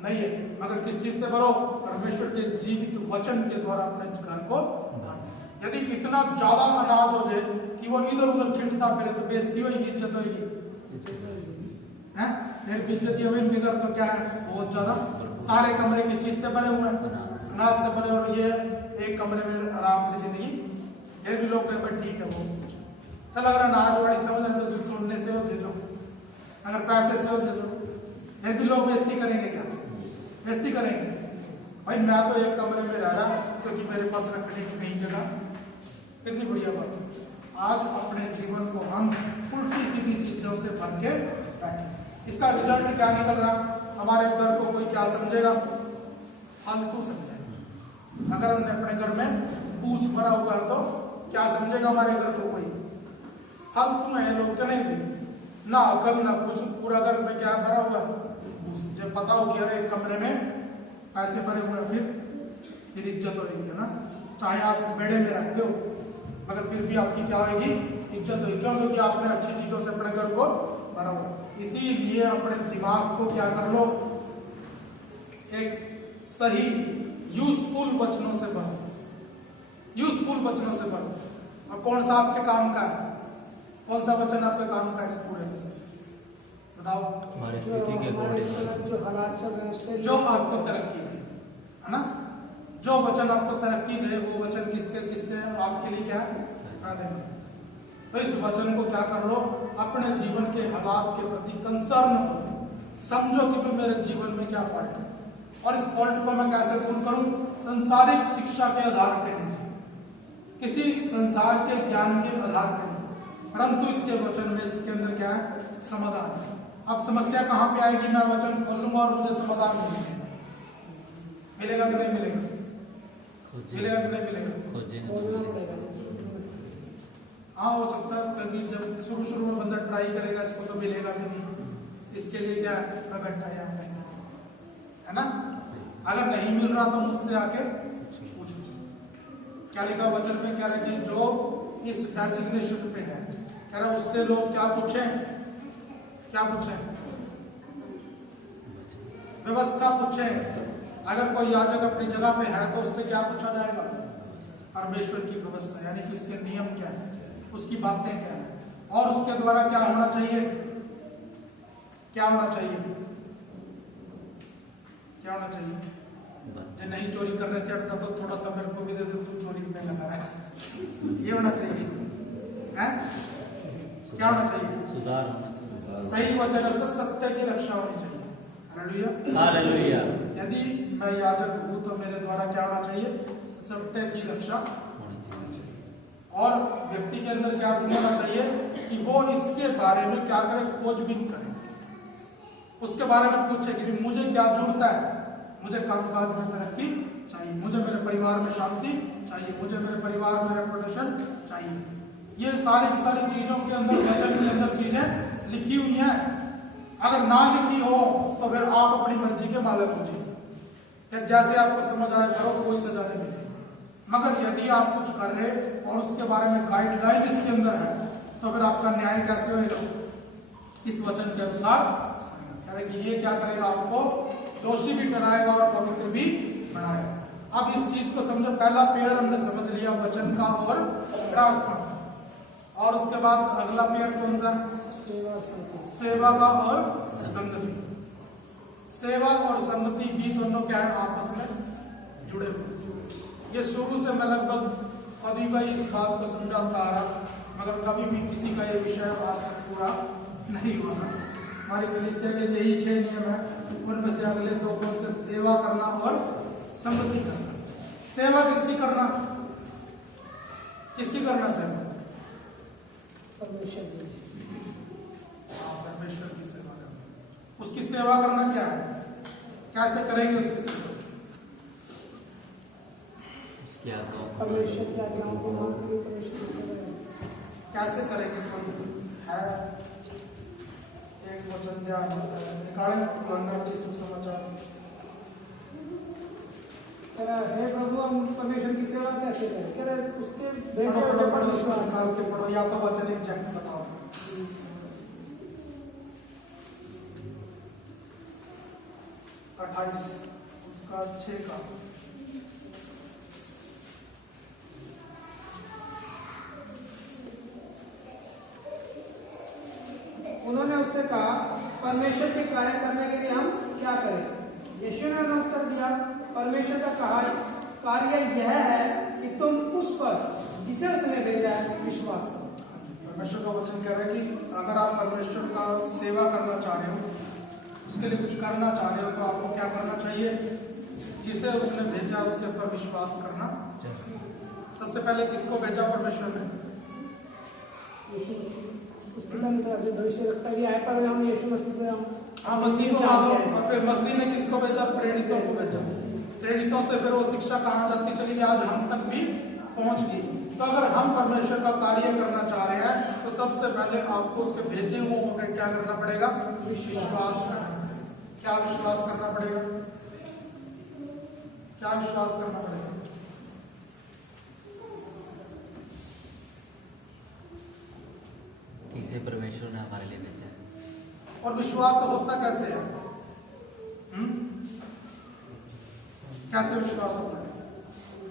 नहीं है, मगर किस चीज से भरो? परमेश्वर के जीवित वचन के द्वारा अपने घर को। यदि इतना ज्यादा अनाज हो जाए कि वो इधर उधर खिलता फिरे तो बेइज्जती होगी, इज्जत होगी, हैं? फिर बेइज्जती होगी। इनके घर तो क्या है, बहुत ज्यादा सारे कमरे किस चीज से भरे हुए हैं? अनाज से भरे। और ये एक कमरे में आराम से जिंदगी, फिर भी लोग कहते ठीक है वो चल, अगर अनाज वाली समझ रहे तो जो सुनने से हो दे दो, अगर पैसे से हो दे दो, फिर भी लोग बेइज्जती करेंगे। क्या बेइज्जती करेंगे? भाई मैं तो एक कमरे में रह रहा क्योंकि मेरे पास रखने की कहीं जगह। कितनी बढ़िया बात है। आज अपने जीवन को हम उल्टी सीधी चीजों से भर के बैठे। इसका रिजल्ट क्या निकल रहा? हमारे घर को कोई क्या समझेगा? फालतू समझेगा। अगर हमने अपने घर में बूस भरा हुआ है तो क्या समझेगा हमारे घर को? कोई फालतू है लोग, क्या नहीं जी? ना अकल ना कुछ, पूरा घर में क्या भरा हुआ है? बूस। जब पता हो कि अरे एक कमरे में पैसे भरे हुए हैं, फिर इज्जत होगी, है ना? चाहे आप बेड़े में रखते हो मगर फिर भी आपकी क्या होगी? इज्जत होगी। क्यों? क्योंकि आपने अच्छी चीजों से अपने घर को भरा हुआ। इसीलिए अपने दिमाग को क्या कर लो? एक सही यूजफुल वचनों से भरो, यूजफुल वचनों से भरो। और कौन सा आपके काम का है? कौन सा वचन आपके काम का है? इस पूरे में से बताओ। हमारी स्थिति के अकॉर्डिंग जो हालात चल रहे हैं उससे जो आपको तरक्की दे, है ना? जो वचन आपको तरक्की दे वो वचन किससे आपके लिए क्या है? फायदेमंद। तो इस वचन को क्या कर लो? अपने जीवन के हालात के प्रति कंसर्न हो, समझो कि मेरे जीवन में क्या फॉल्ट है और इस फॉल्ट को मैं कैसे दूर करूं। संसारिक शिक्षा के आधार पर नहीं, किसी संसार के ज्ञान के आधार पर नहीं, परंतु इसके वचन में इसके अंदर क्या है? समाधान है। अब समस्या कहां पे आएगी? मैं वचन खोलूंगा और मुझे समाधान नहीं मिलेगा। मिलेगा कि नहीं मिलेगा? मिलेगा कि नहीं मिलेगा? हाँ, हो सकता है, क्योंकि जब शुरू में बंदा ट्राई करेगा इसको तो मिलेगा भी नहीं। इसके लिए क्या है? मैं बैठा यहाँ पे, है ना? अगर नहीं मिल रहा तो मुझसे आके पूछो। क्या लिखा वचन में? कह रहा है कि जो इस डेजिग्नेशन पे है, कह रहा उससे लोग क्या पूछे? क्या पूछे? व्यवस्था पूछे। अगर कोई याजक अपनी जगह पे है तो उससे क्या पूछा जाएगा? परमेश्वर की व्यवस्था, यानी कि उसके नियम क्या है, उसकी बातें क्या है, और उसके द्वारा क्या होना चाहिए? क्या होना चाहिए? क्या होना चाहिए? जो नहीं चोरी करने से हटता तो थोड़ा सा मेरे को भी दे दे, तू चोरी में लगा रहा है, ये होना चाहिए, है? क्या होना चाहिए? सुधार, सही वचन, उसका सत्य की रक्षा होनी चाहिए। Hallelujah, hallelujah. यदि मैं याजक हूं तो मेरे द्वारा क्या होना चाहिए? सत्य की रक्षा होनी चाहिए। और व्यक्ति के अंदर क्या होना चाहिए? कि वो इसके बारे में क्या करे? खोजबीन करे, उसके बारे में पूछे कि मुझे क्या जरूरत है? मुझे कामकाज में तरक्की चाहिए, मुझे मेरे परिवार में शांति चाहिए, मुझे मेरे परिवार में रेपुटेशन चाहिए। ये सारी की सारी चीजों के अंदर, वचन के अंदर चीजें लिखी हुई हैं। अगर ना लिखी हो तो फिर आप अपनी मर्जी के मालिक हो जाइए, फिर जैसे आपको समझ आए करो, कोई सजा नहीं मिलेगी। मगर यदि आप कुछ कर रहे और उसके बारे में गाइडलाइन इसके अंदर है तो फिर आपका न्याय कैसे होगा? इस वचन के अनुसार कह रहे कि ये क्या करेगा? आपको दोषी भी ठहराएगा और पवित्र भी बनाएगा। अब इस चीज को समझो। पहला पेयर हमने समझ लिया वचन का और प्रार्थना का, और उसके बाद अगला पेयर कौन सा? सेवा का और संगति। सेवा और संगति भी दोनों क्या है? आपस में जुड़े हुए। ये शुरू से मैं लगभग कभी कभी इस बात को समझाता आ रहा, मगर कभी भी किसी का ये विषय आज तक पूरा नहीं हुआ। हमारी कलीसिया के यही 6 नियम है, उनमें से अगले 2 कौन से? सेवा करना और संगति करना। सेवा किसकी करना? किसकी करना सेवा? परमेश्वर की सेवा करना। उसकी सेवा करना क्या है? कैसे करेंगे उसकी सेवा? क्या तो परमेश्वर की आज्ञाओं को मानते हुए परमेश्वर की सेवा करें। कैसे करेंगे? कोई है एक वचन ध्यान होता है, निकालें यूहन्ना रचित सुसमाचार। कह रहा है, हे प्रभु हम परमेश्वर की सेवा कैसे करें? कह रहा है, उसके भेजे हुए पर पढ़ो विश्वास। साल के पढ़ो, या तो वचन एग्जैक्ट बताओ। 28 उसका 6 का। उन्होंने उससे कहा, परमेश्वर के कार्य करने के लिए हम क्या करें? यीशु ने उन्हें उत्तर दिया, परमेश्वर का कहा कार्य यह है कि तुम उस पर जिसे उसने भेजा है विश्वास करो। परमेश्वर का वचन कह रहा है कि अगर आप परमेश्वर का सेवा करना चाह रहे हो, उसके लिए कुछ करना चाह रहे हो, तो आपको क्या करना चाहिए? जिसे उसने भेजा उसके ऊपर विश्वास करना। सबसे पहले किसको भेजा परमेश्वर ने? यीशु मसीह। उससे भविष्य रखता भी आए, पर हम यीशु मसीह से हम मसीह को मानो। और फिर मसीह ने किसको भेजा? प्रेरितों को भेजा। प्रेरितों से फिर वो शिक्षा कहाँ जाती चली गई? आज हम तक भी पहुंच गई। तो अगर हम परमेश्वर का कार्य करना चाह रहे हैं, तो सबसे पहले आपको उसके भेजे हुए को क्या करना पड़ेगा? विश्वास करना। क्या विश्वास करना पड़ेगा? क्या विश्वास करना पड़ेगा? इसे परमेश्वर ने हमारे लिए भेजा है। और विश्वास होता कैसे है? कैसे विश्वास होता है?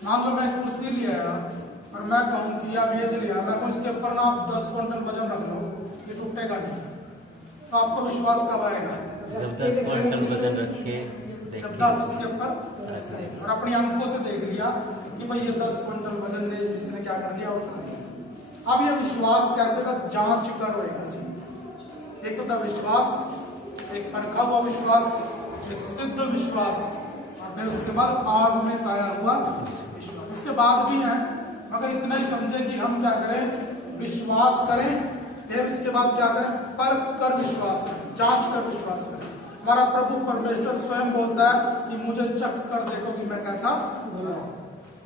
मान लो मैं कुर्सी ले आया और मैं कहूँ कि या मेज लिया, मैं कहूँ इसके ऊपर ना आप 10 क्विंटल वजन रख लो, ये टूटेगा नहीं, तो आपको विश्वास कब आएगा? जब 10 क्विंटल वजन रख के जब 10 इसके ऊपर और अपनी आंखों से देख लिया कि भाई ये 10 क्विंटल वजन ले, इसने क्या कर लिया? उठा लिया। अब ये विश्वास कैसे होगा? जांच कर होएगा जी। एक तो था विश्वास, एक परखा हुआ विश्वास, एक सिद्ध विश्वास, और फिर उसके बाद आग में ताया हुआ विश्वास। इसके बाद भी है, मगर इतना ही समझे कि हम क्या करें? विश्वास करें, फिर उसके बाद क्या करें? परख कर विश्वास करें, जांच कर विश्वास करें। हमारा प्रभु परमेश्वर स्वयं बोलता है कि मुझे चख कर देखो कि मैं कैसा हूं,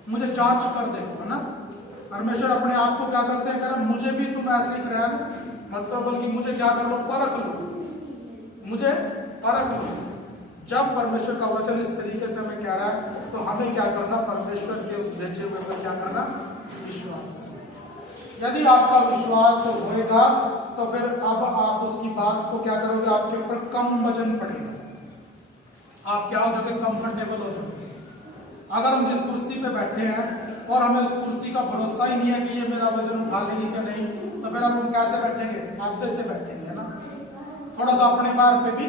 मुझे जांच कर देखो, है ना? परमेश्वर अपने आप को क्या करते हैं? कह रहा मुझे भी तुम ऐसे ही कराया, मतलब बल्कि मुझे क्या कर लो? परख लो, मुझे परख लो। जब परमेश्वर का वचन इस तरीके से हमें कह रहा है, तो हमें क्या करना? परमेश्वर के उस भेजे हुए पर क्या करना? विश्वास। यदि आपका विश्वास होएगा तो फिर अब आप उसकी बात को क्या करोगे? आपके ऊपर कम वजन पड़ेगा, आप क्या हो जाओगे? कंफर्टेबल हो जाओगे। अगर हम जिस कुर्सी पे बैठे हैं और हमें उस कुर्सी का भरोसा ही नहीं है कि ये मेरा वजन उठा लेगी कि नहीं, तो फिर हम कैसे बैठेंगे? आधे से बैठेंगे, है ना? थोड़ा सा अपने पैर पे भी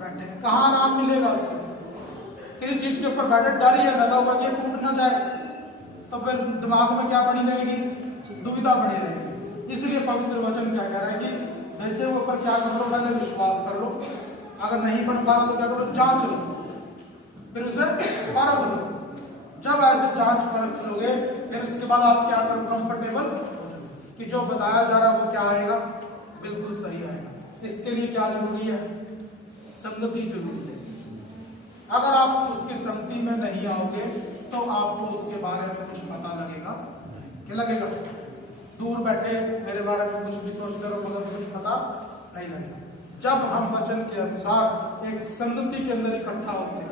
बैठेंगे। कहाँ आराम मिलेगा उसको? किसी चीज के ऊपर बैठे, डर ही लगा हुआ कि टूट ना जाए, तो फिर दिमाग में क्या बनी रहेगी? दुविधा बनी रहेगी। इसलिए पवित्र वचन क्या कह रहा है कि भेजे हुए पर क्या कर लो? पहले विश्वास कर लो, अगर नहीं बन पा रहा तो क्या करो? जांच लो, फिर उसे परख लो। जब ऐसे जांच परख लोगे, फिर उसके बाद आप क्या करो? कंफर्टेबल कि जो बताया जा रहा है वो क्या आएगा? बिल्कुल सही आएगा। इसके लिए क्या जरूरी है? संगति जरूरी है। अगर आप उसकी संगति में नहीं आओगे तो आपको उसके बारे में कुछ पता लगेगा? क्या लगेगा? दूर बैठे मेरे बारे में कुछ भी सोचते रहो, मगर कुछ पता नहीं लगेगा। जब हम वचन के अनुसार एक संगति के अंदर इकट्ठा होते हैं,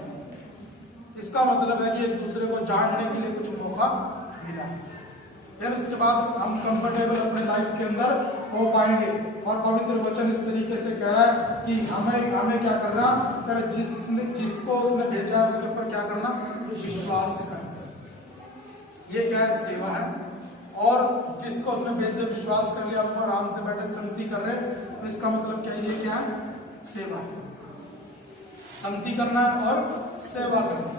इसका मतलब है कि एक दूसरे को जानने के लिए कुछ मौका मिला, फिर उसके बाद हम कंफर्टेबल अपने लाइफ के अंदर हो पाएंगे। और पवित्र वचन इस तरीके से कह रहा है कि हमें क्या करना? जिसको उसने भेजा है उसके ऊपर क्या करना? विश्वास करना। ये क्या है? सेवा है। और जिसको उसने भेज दिया, विश्वास कर लिया, अपना आराम से बैठे संगति कर रहे, तो इसका मतलब क्या है? ये क्या है? सेवा है। संगति करना और सेवा करना।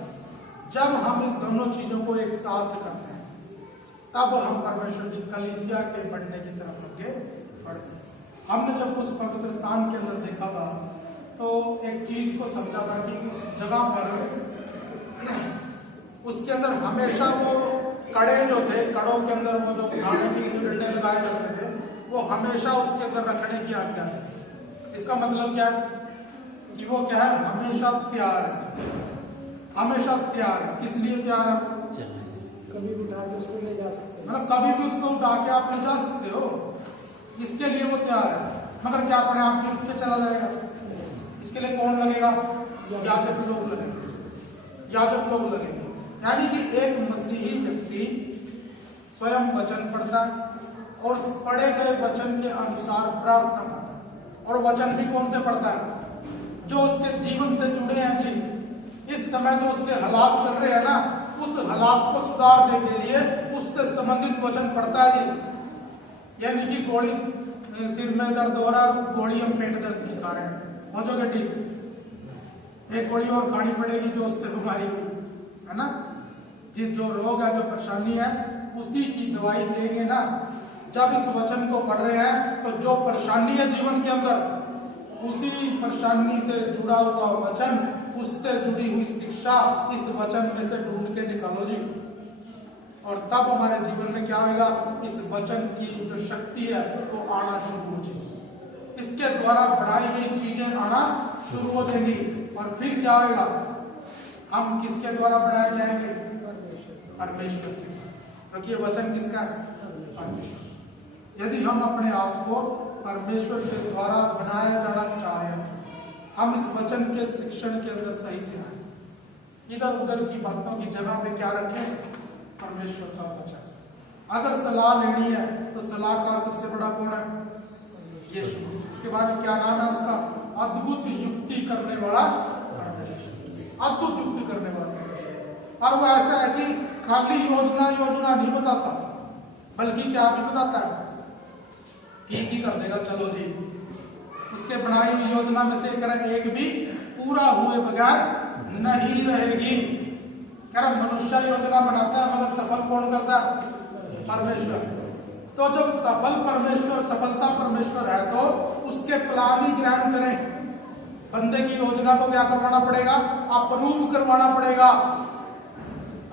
जब हम इस दोनों चीजों को एक साथ करते हैं, तब हम परमेश्वर की कलीसिया के बढ़ने की तरफ आगे बढ़ते हैं। हमने जब उस पवित्र स्थान के अंदर देखा था, तो एक चीज को समझा था कि उस जगह पर उसके अंदर हमेशा वो कड़े जो थे, कड़ों के अंदर वो जो खाने के लिए डंडे लगाए जाते थे, वो हमेशा उसके अंदर रखने की आज्ञा है। इसका मतलब क्या है? कि वो क्या है? हमेशा तैयार है, हमेशा तैयार है। किस लिए तैयार है? कभी भी उठा के उसको ले जा सकते हैं। मतलब कभी भी उसको उठा के आप ले जा सकते हो, इसके लिए वो तैयार है। मगर क्या अपने आप ही उठ के चला जाएगा? इसके लिए कौन लगेगा? याजक लोग लगेंगे, याजक लोग लगेंगे। यानी कि एक मसीही व्यक्ति स्वयं वचन पढ़ता है और उस पढ़े गए वचन के अनुसार प्रार्थना करता है। और वचन भी कौन से पढ़ता है? जो उसके जीवन से जुड़े हैं जी। इस समय जो उसके हालात चल रहे हैं ना, उस हालात को सुधारने के लिए उससे संबंधित वचन पढ़ता है जी। यानी कि गोली सिर में दर्द हो रहा है, गोली हम पेट दर्द की खा रहे हैं, पहुंचोगे ठीक, एक गोली और खानी पड़ेगी जो उससे बीमारी है ना, जिस जो रोग है, जो परेशानी है, उसी की दवाई लेंगे ना। जब इस वचन को पढ़ रहे हैं तो जो परेशानी है जीवन के अंदर, उसी परेशानी से जुड़ा हुआ वचन, उससे जुड़ी हुई शिक्षा इस वचन में से ढूंढ के निकालो जी। और तब हमारे जीवन में क्या होगा? इस वचन की जो शक्ति है वो आना शुरू हो जाएगी, इसके द्वारा बढ़ाई गई चीजें आना शुरू हो जाएंगी। और फिर क्या होगा? हम किसके द्वारा बढ़ाए जाएंगे? परमेश्वर के, क्योंकि ये वचन किसका है? परमेश्वर। यदि हम अपने आप को परमेश्वर के द्वारा बनाया जाना चाह रहे हैं, हम इस वचन के शिक्षण के अंदर सही से आए, इधर उधर की बातों की जगह पे क्या रखें? परमेश्वर का वचन। अगर सलाह लेनी है तो सलाहकार सबसे बड़ा कौन है? यीशु मसीह। उसके बाद क्या नाम है उसका? अद्भुत युक्ति करने वाला परमेश्वर, अद्भुत युक्ति करने वाला परमेश्वर। और वो ऐसा है कि खाली योजना नहीं बताता, बल्कि क्या भी बताता है? ठीक ही कर देगा, चलो जी। उसके बनाई हुई योजना में से एक भी पूरा हुए बगैर नहीं रहेगी। कह रहा मनुष्य योजना बनाता है मगर सफल कौन करता है? परमेश्वर। तो जब सफल परमेश्वर, सफलता परमेश्वर है तो उसके प्लान ही ग्रहण करें। बंदे की योजना को क्या करवाना पड़ेगा? अप्रूव करवाना पड़ेगा।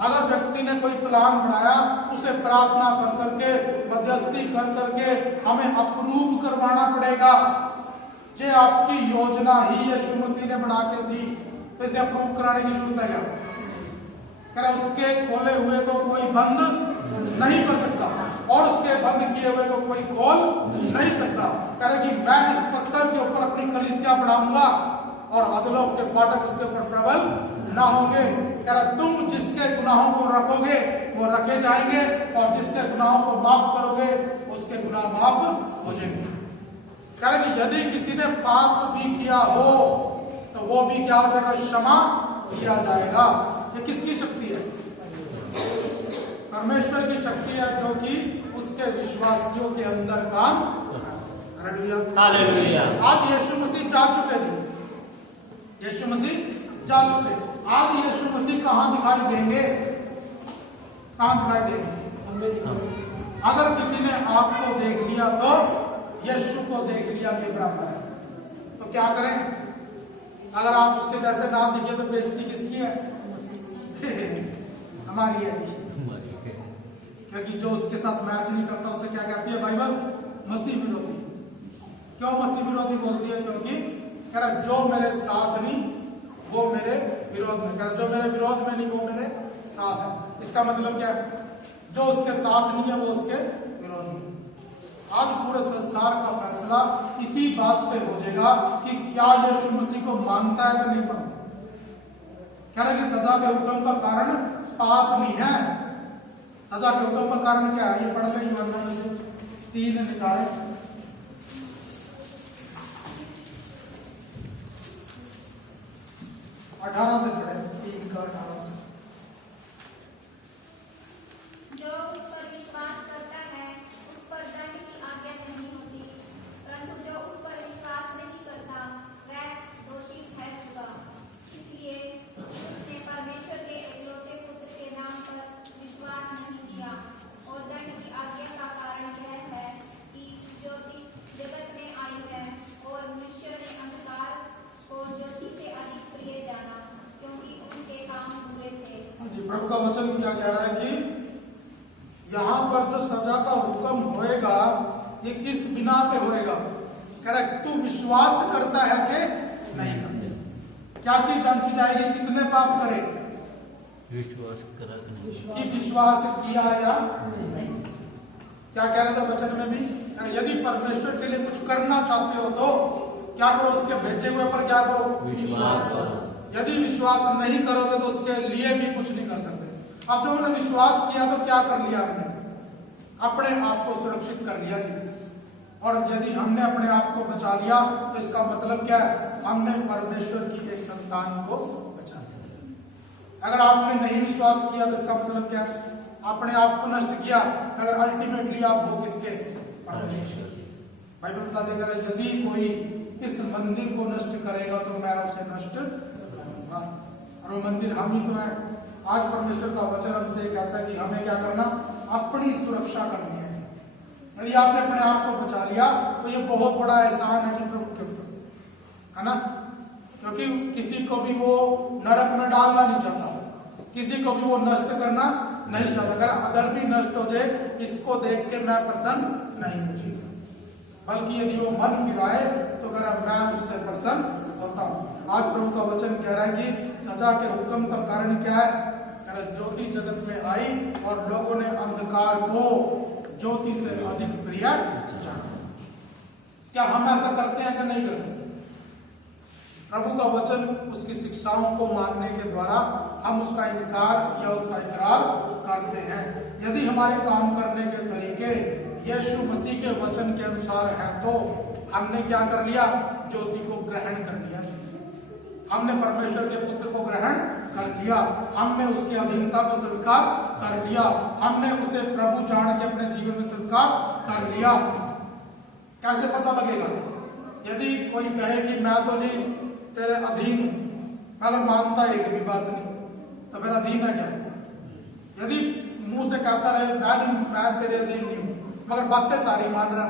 अगर व्यक्ति ने कोई प्लान बनाया, उसे प्रार्थना कर करके, मध्यस्थी कर करके हमें अप्रूव करवाना पड़ेगा। जे आपकी योजना ही यीशु मसीह ने बना के दी, तो इसे अप्रूव कराने की जरूरत है क्या? कह उसके खोले हुए को कोई बंद नहीं कर सकता और उसके बंद किए हुए को कोई खोल नहीं सकता। कह कि मैं इस पत्थर के ऊपर अपनी कलीसिया बनाऊंगा और अधोलोक के फाटक उसके ऊपर प्रबल ना होंगे। कह रहा तुम जिसके गुनाहों को रखोगे वो रखे जाएंगे और जिसके गुनाहों को माफ करोगे उसके गुनाह माफ हो जाएंगे। कह रहा कि यदि किसी ने पाप भी किया हो तो वो भी क्या हो जाएगा? क्षमा किया जाएगा। ये किसकी शक्ति है? परमेश्वर की शक्ति है, जो कि उसके विश्वासियों के अंदर काम। हालेलुया। आज यीशु मसीह जा चुके जी, यीशु मसीह जा चुके। आज यीशु मसीह कहाँ दिखाई देंगे? कहाँ दिखाई देंगे? अगर किसी ने आपको देख लिया तो यीशु को देख लिया के बराबर है। तो क्या करें? अगर आप उसके जैसे ना दिखे तो बेइज्जती किसकी है? हमारी है जी। क्योंकि जो उसके साथ मैच नहीं करता उसे क्या कहती है बाइबल? मसीह विरोधी। क्यों मसीह विरोधी बोलती है? क्योंकि कह रहा जो मेरे साथ नहीं वो मेरे विरोध में, कह रहा जो मेरे विरोध में नहीं वो मेरे साथ है। इसका मतलब क्या है? जो उसके साथ नहीं है वो उसके विरोध में। आज पूरे संसार का फैसला इसी बात पे हो जाएगा कि क्या यीशु मसीह को मानता है या नहीं मानता। कह रहा कि सजा के हुक्म का कारण पाप नहीं है। सजा के हुक्म का कारण क्या है? ये पढ़ ले यूहन्ना में से 3 निकाले, 18 से पढ़े, 3 का 18 से। जो उस पर विश्वास करता है उस पर दंड की आज्ञा नहीं होती, परंतु जो उस पर विश्वास नहीं करता वह दोषी ठहरेगा। इसलिए उसने परमेश्वर के एकलौते पुत्र के नाम पर विश्वास नहीं किया। और दंड की आज्ञा का कारण यह है कि ज्योति जगत में आई है और मनुष्य ने अंधकार को ज्योति से अधिक प्रिय जाना, क्योंकि उनके काम बुरे थे। प्रभु का वचन क्या कह रहा है कि यहाँ पर जो सजा का हुक्म होएगा ये किस बिना पे होएगा? कह रहा है तू विश्वास करता है कि नहीं करते। क्या चीज जांची जाएगी? कितने पाप करे? विश्वास करा कि नहीं? कि विश्वास किया या नहीं। क्या कह रहे थे वचन में भी? यदि परमेश्वर के लिए कुछ करना चाहते हो तो क्या करो? उसके भेजे हुए पर क्या करो? विश्वास करो। यदि विश्वास नहीं करोगे तो उसके लिए भी कुछ नहीं कर सकते। अब जब हमने विश्वास किया तो क्या कर लिया? हमने अपने आप को सुरक्षित कर लिया जी। और यदि हमने अपने आप को बचा लिया तो इसका मतलब क्या है? हमने परमेश्वर की एक संतान को बचा लिया। अगर आपने नहीं विश्वास किया तो इसका मतलब क्या है? अपने आप को नष्ट किया। अगर अल्टीमेटली आप हो किसके? परमेश्वर। बाइबल बता देगा यदि कोई इस मंदिर को नष्ट करेगा तो मैं उसे नष्ट करूंगा। और वो मंदिर हम ही तो है। आज परमेश्वर का वचन हमसे कहता है कि हमें क्या करना? अपनी सुरक्षा करनी है। यदि आपने अपने आप को बचा लिया तो ये बहुत बड़ा एहसान है जी प्रभु के ऊपर, है ना? क्योंकि किसी को भी वो नरक में डालना नहीं चाहता, किसी को भी वो नष्ट करना नहीं चाहता। अगर भी नष्ट हो जाए इसको देख के मैं प्रसन्न नहीं हूं जी, बल्कि यदि वो मन फिराए तो मैं उससे प्रसन्न होता हूं। आज प्रभु का वचन कह रहा है कि सजा के हुक्म का कारण क्या है? ज्योति जगत में आई और लोगों ने अंधकार को ज्योति से अधिक प्रिय जाना। क्या हम ऐसा करते हैं या नहीं करते? प्रभु का वचन उसकी शिक्षाओं को मानने के द्वारा हम उसका इनकार या उसका इकरार करते हैं। यदि हमारे काम करने के तरीके यीशु मसीह के वचन के अनुसार हैं तो हमने क्या कर लिया? ज्योति को ग्रहण कर लिया। हमने परमेश्वर के पुत्र को ग्रहण कर लिया। हमने उसकी अधीनता को स्वीकार कर लिया। हमने उसे प्रभु जान के अपने जीवन में स्वीकार कर लिया। कैसे पता लगेगा? यदि कोई कहे कि मैं तो जी तेरे अधीन हूं, अगर मानता है एक भी बात नहीं तो फिर अधीन है क्या? यदि मुंह से कहता रहे मैं तेरे अधीन नहीं हूं मगर बातें सारी मान रहा,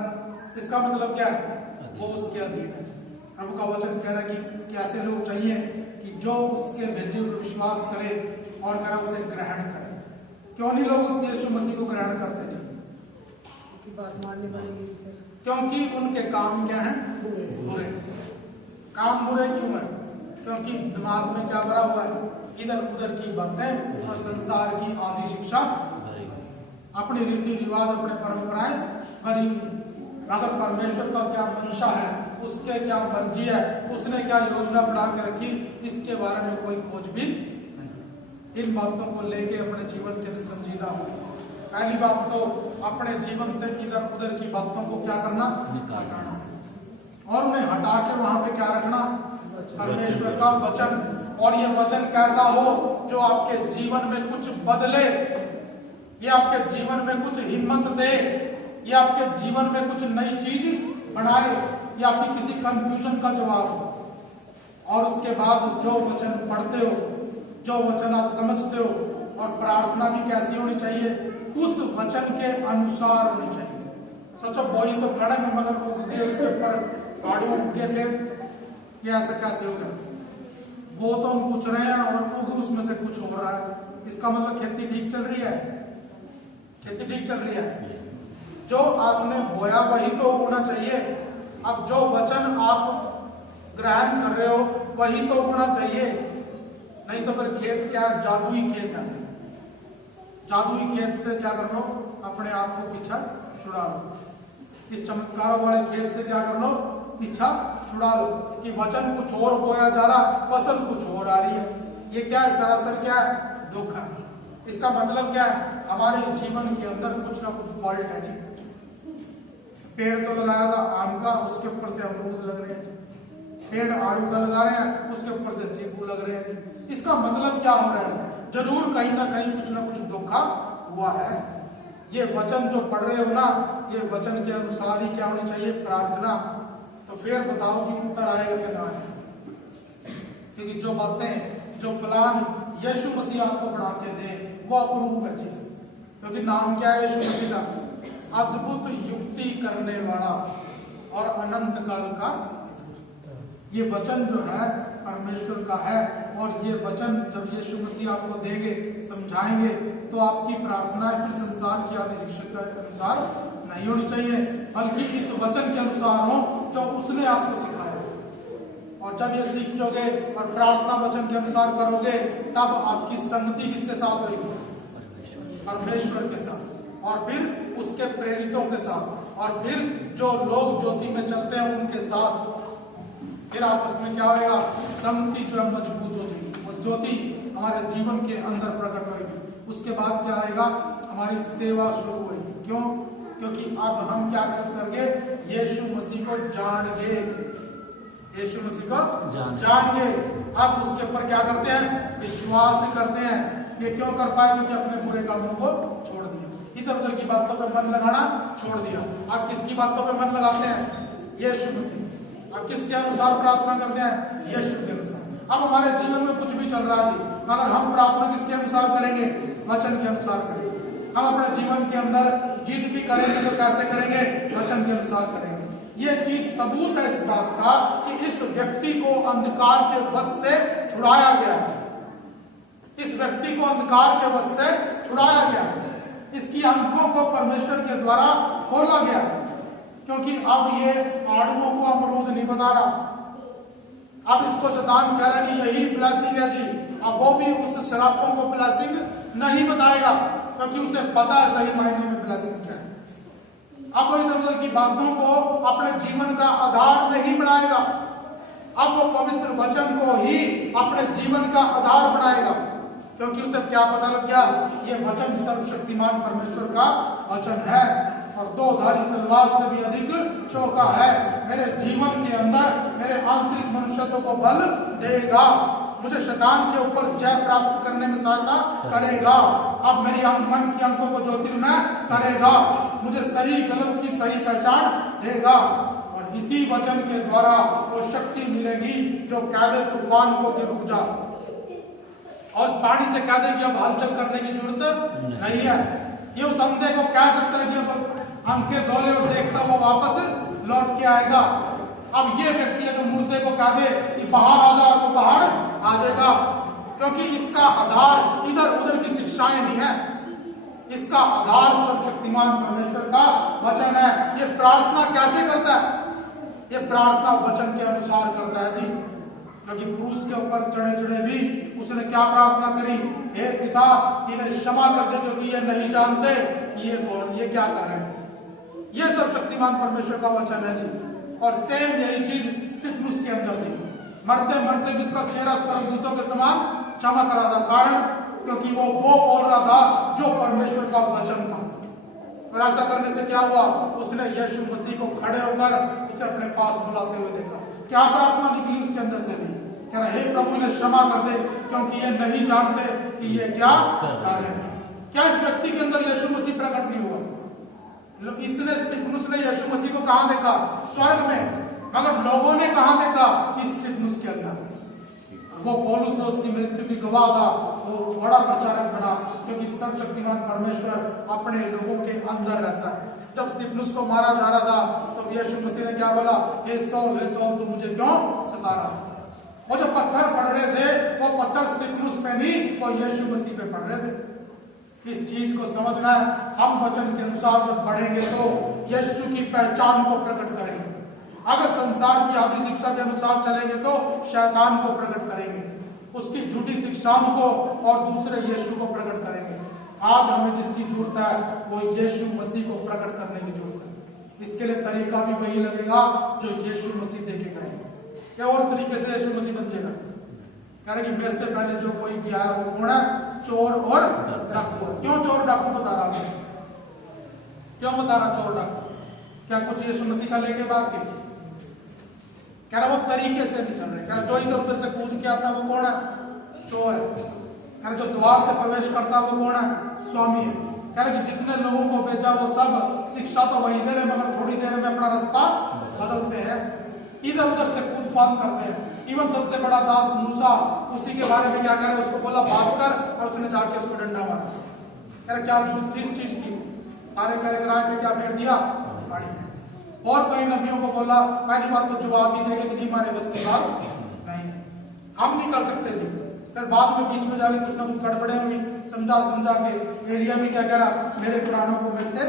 इसका मतलब क्या है? वो उसके अधीन है। प्रभु का वचन कह रहा है कि ऐसे लोग चाहिए कि जो उसके भेजे हुए विश्वास करे और करे उसे ग्रहण करे। क्यों नहीं लोग उस यीशु मसीह को ग्रहण करते जी? की बात माननी पड़ेगी। क्योंकि उनके काम क्या हैं? बुरे। काम बुरे क्यों है? क्योंकि दिमाग में क्या भरा हुआ है? इधर उधर की बातें और संसार की आदि शिक्षा, अपनी रीति रिवाज, अपने परंपराएं भरी हुई। अगर परमेश्वर का क्या मंशा है, उसके क्या मर्जी है, उसने क्या योजना बना के रखी, इसके बारे में कोई खोजबीन नहीं। इन बातों को लेके अपने जीवन के लिए संजीदा हो। पहली बात तो अपने जीवन से इधर उधर की बातों को क्या करना? हटाना। और उन्हें हटा के वहां पे क्या रखना? परमेश्वर का वचन। और ये वचन कैसा हो? जो आपके जीवन में कुछ बदले, ये आपके जीवन में कुछ हिम्मत दे, ये आपके जीवन में कुछ नई चीज बनाए, या आपकी किसी कंफ्यूजन का जवाब हो। और उसके बाद जो वचन पढ़ते हो, जो वचन आप समझते हो, और प्रार्थना भी कैसी होनी चाहिए? उस वचन के अनुसार होनी चाहिए। सोचो बोई तो कड़क मगर उसके ऊपर आड़ू उग गए, ये ऐसा कैसे होगा? वो तो हम पूछ रहे हैं और उग उसमें से कुछ हो रहा है। इसका मतलब खेती ठीक चल रही है? खेती ठीक चल रही है? जो आपने बोया वही तो उगना चाहिए। अब जो वचन आप ग्रहण कर रहे हो वही तो उगना चाहिए, नहीं तो फिर खेत क्या? जादुई खेत है। जादुई खेत से क्या कर लो? अपने आप को पीछा छुड़ा लो। इस चमत्कारों वाले खेत से क्या कर लो? पीछा छुड़ा लो कि वचन कुछ और बोया जा रहा, फसल कुछ और आ रही है। ये क्या है? सरासर क्या है? दुख है। इसका मतलब क्या है? हमारे जीवन के अंदर कुछ ना कुछ फॉल्ट है जी। पेड़ तो लगाया था आम का, उसके ऊपर से अमरूद लग रहे हैं। पेड़ आड़ू का लगा रहे हैं, उसके ऊपर से चीकू लग रहे हैं जी। इसका मतलब क्या हो रहा है? जरूर कहीं ना कहीं कुछ ना कुछ धोखा हुआ है। ये वचन जो पढ़ रहे हो ना, ये वचन के अनुसार ही क्या होनी चाहिए? प्रार्थना। तो फिर बताओ कि उत्तर आएगा कि ना आएगा? क्योंकि जो बातें, जो प्लान यीशु मसीह आपको बना के दे वो अप्रूव है जी। क्योंकि नाम क्या है यीशु मसीह का? अद्भुत युक्ति करने वाला और अनंत काल का। ये वचन जो है परमेश्वर का है, और ये वचन जब यीशु मसीह आपको देंगे, समझाएंगे, तो आपकी प्रार्थना फिर संसार की आदि शिक्षा के अनुसार नहीं होनी चाहिए, बल्कि इस वचन के अनुसार हो जो उसने आपको सिखाया। और जब ये सीख जोगे और प्रार्थना वचन के अनुसार करोगे, तब आपकी संगति किसके साथ होगी? परमेश्वर के साथ, और फिर उसके प्रेरितों के साथ, और फिर जो लोग ज्योति में चलते हैं उनके साथ। फिर आपस में क्या होगा? संगति जो है मजबूत हो जाएगी, वो ज्योति हमारे जीवन के अंदर प्रकट होगी। उसके बाद क्या आएगा? हमारी सेवा शुरू होगी। क्यों? क्योंकि अब हम क्या करके यीशु मसीह को जानेंगे, यीशु मसीह को जानेंगे। अब उसके ऊपर क्या करते हैं? विश्वास करते हैं। ये क्यों कर पाए? क्योंकि अपने बुरे कामों को छोड़ दिया, इधर उधर की बातों पे मन लगाना छोड़ दिया। आप किसकी बातों पे मन लगाते हैं? यीशु मसीह। अब किसके अनुसार प्रार्थना करते हैं? यीशु के अनुसार। अब हमारे जीवन में कुछ भी चल रहा है, मगर हम प्रार्थना किसके अनुसार करेंगे? वचन के अनुसार करेंगे। हम अपने जीवन के अंदर जिद भी करेंगे तो कैसे करेंगे? वचन के अनुसार करेंगे। ये चीज सबूत है इस बात का कि इस व्यक्ति को अंधकार के वश से छुड़ाया गया है। इस व्यक्ति को अंधकार के वश से छुड़ाया गया है। इसकी आंखों को परमेश्वर के द्वारा खोला गया, क्योंकि अब ये आड़ुओं को अमरूद नहीं बता रहा। अब इसको शैतान कह रहा है कि यही ब्लेसिंग है जी। अब वो भी उस शराबों को ब्लेसिंग नहीं बताएगा, क्योंकि उसे पता है सही मायने में ब्लेसिंग क्या है। अब वो इधर उधर की बातों को अपने जीवन का आधार नहीं बनाएगा। अब वो पवित्र वचन को ही अपने जीवन का आधार बनाएगा, क्योंकि उसे क्या पता लग गया? ये वचन सर्वशक्तिमान परमेश्वर का वचन है और दो धारी तलवार से भी अधिक चौका है। मेरे जीवन के अंदर मेरे आंतरिक मनुष्यत्व को बल देगा, मुझे शैतान के ऊपर जय प्राप्त करने में सहायता करेगा। अब मेरी मन की आंखों को ज्योतिर्मय करेगा, मुझे सही गलत की सही पहचान देगा, और इसी वचन के द्वारा वो शक्ति मिलेगी जो कह दे तूफान को कि रुक जा, और उस पानी से कह दे कि अब हलचल करने की जरूरत नहीं है। ये उस अंधे को कह सकता है कि अब आंखें धोले और देखता वो वापस लौट के आएगा। अब ये व्यक्ति है जो मुर्दे को कह दे कि बाहर आ जा, और वो बाहर आ जाएगा, क्योंकि इसका आधार इधर उधर की शिक्षाएं नहीं है। इसका आधार सर्वशक्तिमान परमेश्वर का वचन है। ये प्रार्थना कैसे करता है? ये प्रार्थना वचन के अनुसार करता है जी, क्योंकि क्रूस के ऊपर चढ़े चढ़े भी उसने क्या प्रार्थना करी? हे पिता, इन्हें क्षमा कर दे, क्योंकि ये नहीं जानते कि ये कौन, ये क्या कर रहे हैं। ये सर्वशक्तिमान परमेश्वर का वचन है जी। और सेम यही चीज स्तिफनुस के अंदर थी। मरते मरते भी उसका चेहरा स्वर्गदूतों के समान चमक रहा था। कारण क्योंकि वो बोल रहा था जो परमेश्वर का वचन था। और ऐसा करने से क्या हुआ? उसने यीशु मसीह को खड़े होकर उसे अपने पास बुलाते हुए देखा। क्या प्रार्थना निकली उसके अंदर से भी? कह रहा, हे प्रभु, इन्हें क्षमा कर दे, क्योंकि ये नहीं जानते कि ये क्या कर रहे हैं। क्या इस व्यक्ति के अंदर यीशु मसीह प्रकट नहीं हुआ? इसने स्तिफनुस ने यीशु मसीह को कहां देखा? स्वर्ग में। मगर लोगों ने कहां देखा? इस स्तिफनुस के अंदर। वो पौलुस जो उसकी मृत्यु की गवाह था, वो बड़ा प्रचारक बना, क्योंकि सर्वशक्तिमान परमेश्वर अपने लोगों के अंदर रहता है। जब स्तिफनुस को मारा जा रहा था तो यीशु मसीह ने क्या बोला? हे सौल, तू मुझे क्यों सता रहा? वो जो पत्थर पड़ रहे थे, वो पत्थर स्तिफनुस पे नहीं, वो यीशु मसीह पे पड़ रहे थे। इस चीज को समझना है। हम वचन के अनुसार जब बढ़ेंगे तो यीशु की पहचान को प्रकट करेंगे। अगर संसार की आधी शिक्षा के अनुसार चलेंगे तो शैतान को प्रकट करेंगे, उसकी झूठी शिक्षाओं को, और दूसरे यीशु को प्रकट करेंगे। आज हमें जिसकी जरूरत है वो यीशु मसीह को प्रकट करने की जरूरत है। इसके लिए तरीका भी वही लगेगा जो यीशु मसीह देके गए। क्या और तरीके से यीशु मसीह बचेगा? कह रहे कि मेरे से पहले जो कोई भी आया वो कौन है? चोर और डाकू। क्यों चोर डाकू बता रहा है? क्यों बता रहा चोर डाकू? क्या कुछ यीशु मसीह का लेके भाग के? कह रहा वो तरीके से नहीं चल रहे। कह रहा जो इधर उधर से कूद के आता है वो कौन है? चोर है। कह रहा जो द्वार से प्रवेश करता है वो कौन है? स्वामी है। कह रहा कि जितने लोगों को भेजा वो सब शिक्षा तो वही दे रहे, मगर थोड़ी देर में अपना रास्ता बदलते हैं, इधर उधर से कूद फाद करते हैं। इवन सबसे बड़ा दास मूसा, उसी के बारे में क्या कह रहे? उसको बोला बात कर, और उसने जाके उसको डंडा मारा। कह रहा क्या जरूरत थी इस चीज की? सारे कार्यक्रम पे क्या फेर दिया? पानी में। और कई नबियों को बोला, पहली बात तो जवाब ही देंगे कि जी हमारे बस की बात नहीं है, हम नहीं कर सकते जी। फिर बाद में बीच में जाके कुछ ना कुछ गड़बड़े हुई, समझा के एलिया भी क्या कह रहा? मेरे पुराणों को मेरे से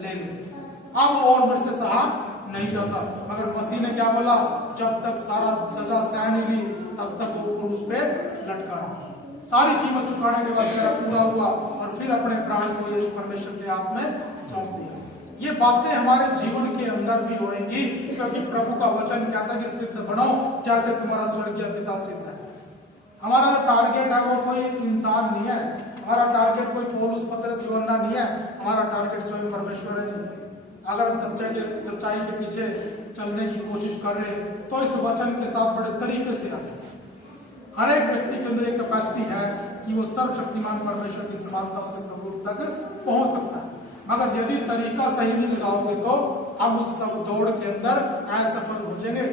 ले ले, अब और मेरे से सहा नहीं जाता। मगर मसीह ने क्या बोला, जब तक सारा सजा सह नहीं ली तब तक वो क्रूस पे लटका रहा। सारी कीमत चुकाने के बाद मेरा पूरा हुआ और फिर अपने प्राण को यीशु परमेश्वर के हाथ में सौंप दिया। ये बातें हमारे जीवन के अंदर भी होंगी, क्योंकि प्रभु का वचन कहता है कि सिद्ध बनो जैसे तुम्हारा स्वर्गीय पिता सिद्ध है। हमारा टारगेट है वो कोई इंसान नहीं है, हमारा टारगेट कोई पौलुस पतरस यूहन्ना नहीं है, हमारा टारगेट स्वयं परमेश्वर है जी। अगर हम सच्चाई के पीछे चलने की कोशिश कर रहे हैं तो इस वचन के साथ बड़े तरीके से आए। हर एक व्यक्ति के अंदर एक कैपेसिटी है कि वो सर्वशक्तिमान परमेश्वर की समानता उसके स्वरूप तक पहुंच सकता है, मगर यदि तरीका सही नहीं लगाओगे तो हम उस सब दौड़ के अंदर असफल हो जाएंगे।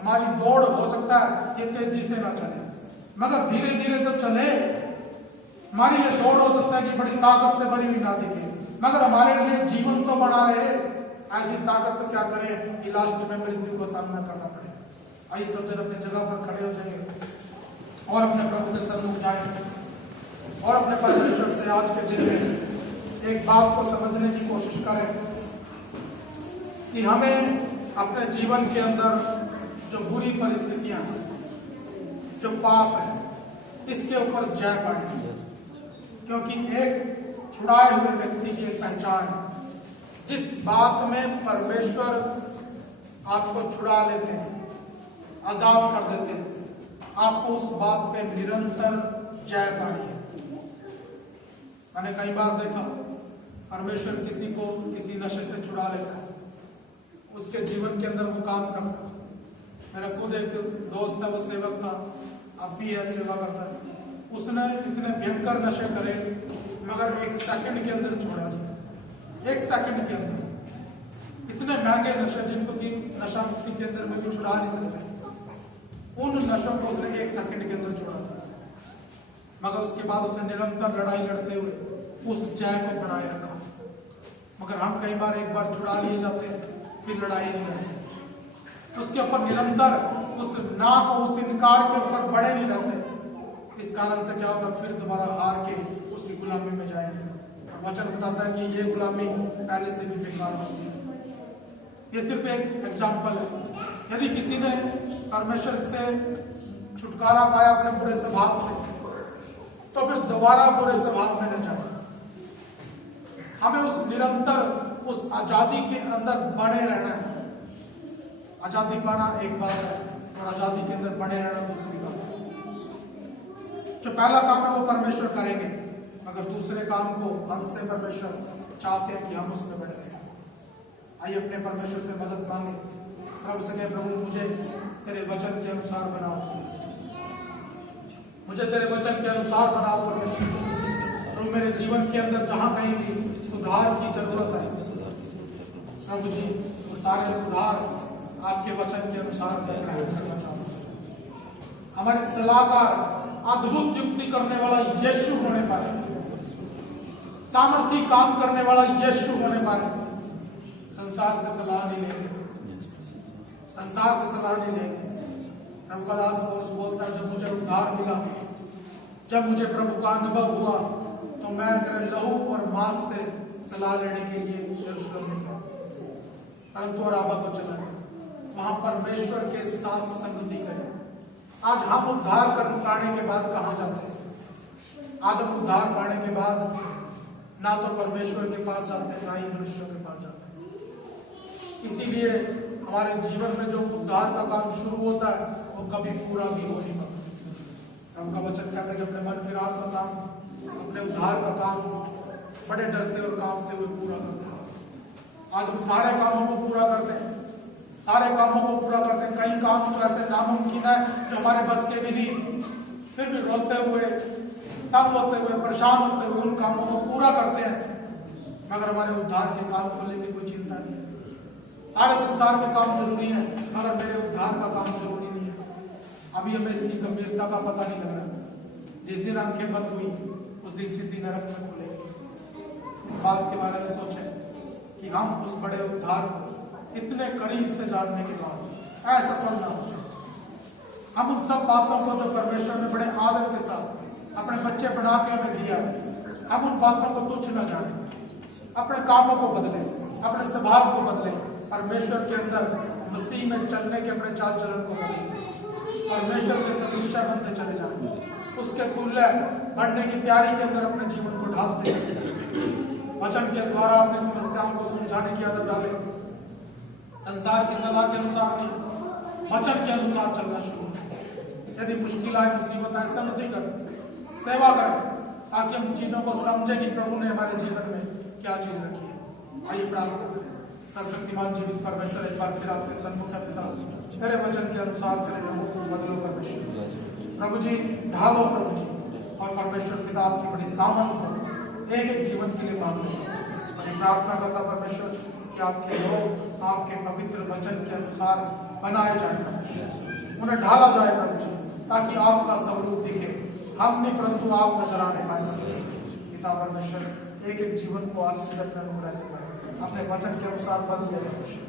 हमारी दौड़ हो सकता है ये तेजी से ना चले, मगर धीरे धीरे तो चले। हमारी ये दौड़ हो सकता है कि बड़ी ताकत से भरी हुई ना दिखे, मगर हमारे लिए जीवन तो बना रहे। ऐसी ताकत को क्या करें कि लास्ट में मृत्यु का सामना करना पड़े। आइए सब जन अपनी जगह पर खड़े हो जाएंगे और अपने प्रभु के सन्मुख जाएं और अपने परमेश्वर से आज के दिन में एक बात को समझने की कोशिश करें कि हमें अपने जीवन के अंदर जो बुरी परिस्थितियां हैं, जो पाप है, इसके ऊपर जय पाएं। क्योंकि एक छुड़ाए हुए व्यक्ति की एक पहचान है, जिस बात में परमेश्वर आपको छुड़ा लेते हैं, आजाद कर देते हैं, आपको उस बात पे निरंतर जय पानी है। मैंने कई बार देखा परमेश्वर किसी को किसी नशे से छुड़ा लेता है, उसके जीवन के अंदर वो काम करता है। मेरा खुद एक दोस्त है, वो सेवक था, अब भी है, सेवा करता है। उसने इतने भयंकर नशे करे मगर 1 सेकंड के अंदर छोड़ा जाए। 1 सेकंड के अंदर इतने महंगे नशे जिनको कि नशा मुक्ति के अंदर में भी छुड़ा नहीं सकते, उन नशों को उसने 1 सेकंड के अंदर छोड़ा। मगर उसके बाद उसने निरंतर लड़ाई लड़ते हुए उस जय को बनाए रखा। मगर हम कई बार एक बार छुड़ा लिए जाते हैं, फिर लड़ाई नहीं लड़ते, उसके ऊपर निरंतर उस ना को, उस इनकार के ऊपर बड़े नहीं रहते। इस कारण से क्या होगा, फिर दोबारा हार के उसकी गुलामी में जाएंगे। वचन बताता है कि ये गुलामी पहले से भी बेकार होती है। ये सिर्फ एक एग्जाम्पल है। यदि किसी ने परमेश्वर से छुटकारा पाया अपने बुरे स्वभाव से, तो फिर दोबारा बुरे स्वभाव में न जाए। हमें उस निरंतर उस आजादी के अंदर बने रहना है। आजादी पाना एक बात है और आजादी के अंदर बने रहना दूसरी बात है। जो पहला काम है वो परमेश्वर करेंगे, मगर दूसरे काम को हमसे परमेश्वर चाहते हैं कि हम उसमें बने रहें। आइए अपने परमेश्वर से मदद मांगे, प्रभु से कहें, प्रभु मुझे तेरे वचन के अनुसार बनाओ, मुझे तेरे वचन के अनुसार बनाओ परमेश्वर। प्रभु मेरे जीवन के अंदर जहां कहीं भी सुधार की जरूरत है, प्रभु जी वो सारे सुधार आपके वचन के अनुसार मैं करना चाहता हूं। हमारे सलाहकार अद्भुत युक्ति करने वाला यीशु होने पाए, सामर्थी काम करने वाला यीशु होने पाए। संसार से सलाह नहीं लेंगे, संसार से सलाह नहीं लेंगे। प्रभु का दास पौलुस बोलता है, जब मुझे उद्धार मिला, जब मुझे प्रभु का अनुभव हुआ, तो मैं तेरे लहू और मांस से सलाह लेने के लिए यरूशलेम में गया, परंतु अराबा को चला गया, वहां परमेश्वर के साथ संगति करें। आज हम उद्धार कर पाने के बाद कहाँ जाते हैं? आज हम उद्धार पाने के बाद ना तो परमेश्वर के पास जाते हैं, ना ही मनुष्यों के पास जाते हैं। इसीलिए हमारे जीवन में जो उद्धार का काम शुरू होता है वो कभी पूरा भी हो नहीं पाता। उनका वचन कहता है कि अपने मन फिराव का काम, अपने उद्धार का काम बड़े डरते और कांपते हुए पूरा करते हैं। आज हम सारे कामों को पूरा करते हैं, सारे कामों को पूरा करते हैं। कई काम तो ऐसे नामुमकिन है जो हमारे बस के भी नहीं, फिर भी रोते हुए, तंग होते हुए, परेशान होते हुए उन कामों को पूरा करते हैं, मगर हमारे उद्धार के काम को लेकर कोई चिंता नहीं है। सारे संसार के काम जरूरी है, मगर मेरे उद्धार का काम जरूरी नहीं है। अभी हमें इसकी गंभीरता का पता नहीं लग रहा। जिस दिन आंखें बंद हुई उस दिन सीधी नरक में खुलेगी। इस बात के बारे में सोचें कि हम उस बड़े उद्धार को इतने करीब से जानने के बाद असफल ना हो। हम उन सब बातों को जो परमेश्वर ने बड़े आदर के साथ अपने बच्चे बना के हमें दिया है, हम उन बातों को तुच्छ न जाने, अपने कामों को बदले, अपने स्वभाव को बदले, परमेश्वर के अंदर मसीह में चलने के अपने चाल चलन को बदलें, परमेश्वर के सदृश बनते चले जाएं, उसके तुल्य बढ़ने की तैयारी के अंदर अपने जीवन को ढालते हैं। वचन के द्वारा अपनी समस्याओं को सुलझाने की आदत डालें, संसार की सलाह के अनुसार नहीं, वचन के अनुसार चलना शुरू करें। यदि मुश्किल आए, मुसीबत आए, संगति करें, सेवा करें, ताकि हम चीजों को समझें कि प्रभु ने हमारे जीवन में क्या चीज रखी है। आइए प्रार्थना करें। सर्वशक्तिमान जीवित परमेश्वर, एक बार फिर आपके सन्मुख है पिता, तेरे वचन के अनुसार तेरे लोगों को बदलो परमेश्वर। प्रभु जी ढालो प्रभु जी, और परमेश्वर पिता आपकी बड़ी सामर्थ हो एक एक जीवन के लिए मांगते हैं। मैं प्रार्थना करता परमेश्वर कि आपके लोग आपके पवित्र वचन के अनुसार बनाए जाए परमेश्वर, उन्हें ढाला जाए प्रभु जी, ताकि आपका स्वरूप दिखे, हम नहीं परंतु आप नजर आने पाए। पिता परमेश्वर एक एक जीवन को आशीष देने अनुग्रह से करें, अपने वचन के अनुसार बदल दे परमेश्वर।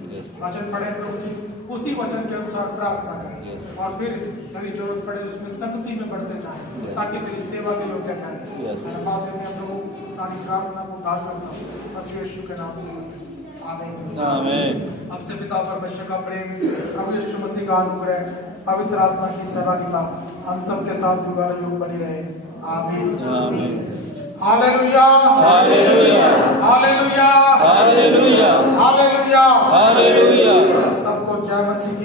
वचन पढ़े प्रभु जी, उसी वचन के अनुसार प्रार्थना करें, और फिर यदि जरूरत पड़े उसमें संगति में बढ़ते जाएं, ताकि तेरी सेवा के योग्य ठहरे। बात देते हैं प्रभु, सारी प्रार्थना को उद्धार करता हूँ बस यीशु के नाम से, आमीन आमीन। अब से पिता परमेश्वर का प्रेम, प्रभु यीशु मसीह का अनुग्रह, पवित्र आत्मा की सहभागिता हम सबके साथ युगान युग बनी रहे। आमीन आमीन। Hallelujah hallelujah hallelujah hallelujah hallelujah hallelujah. सबको जय मसीह।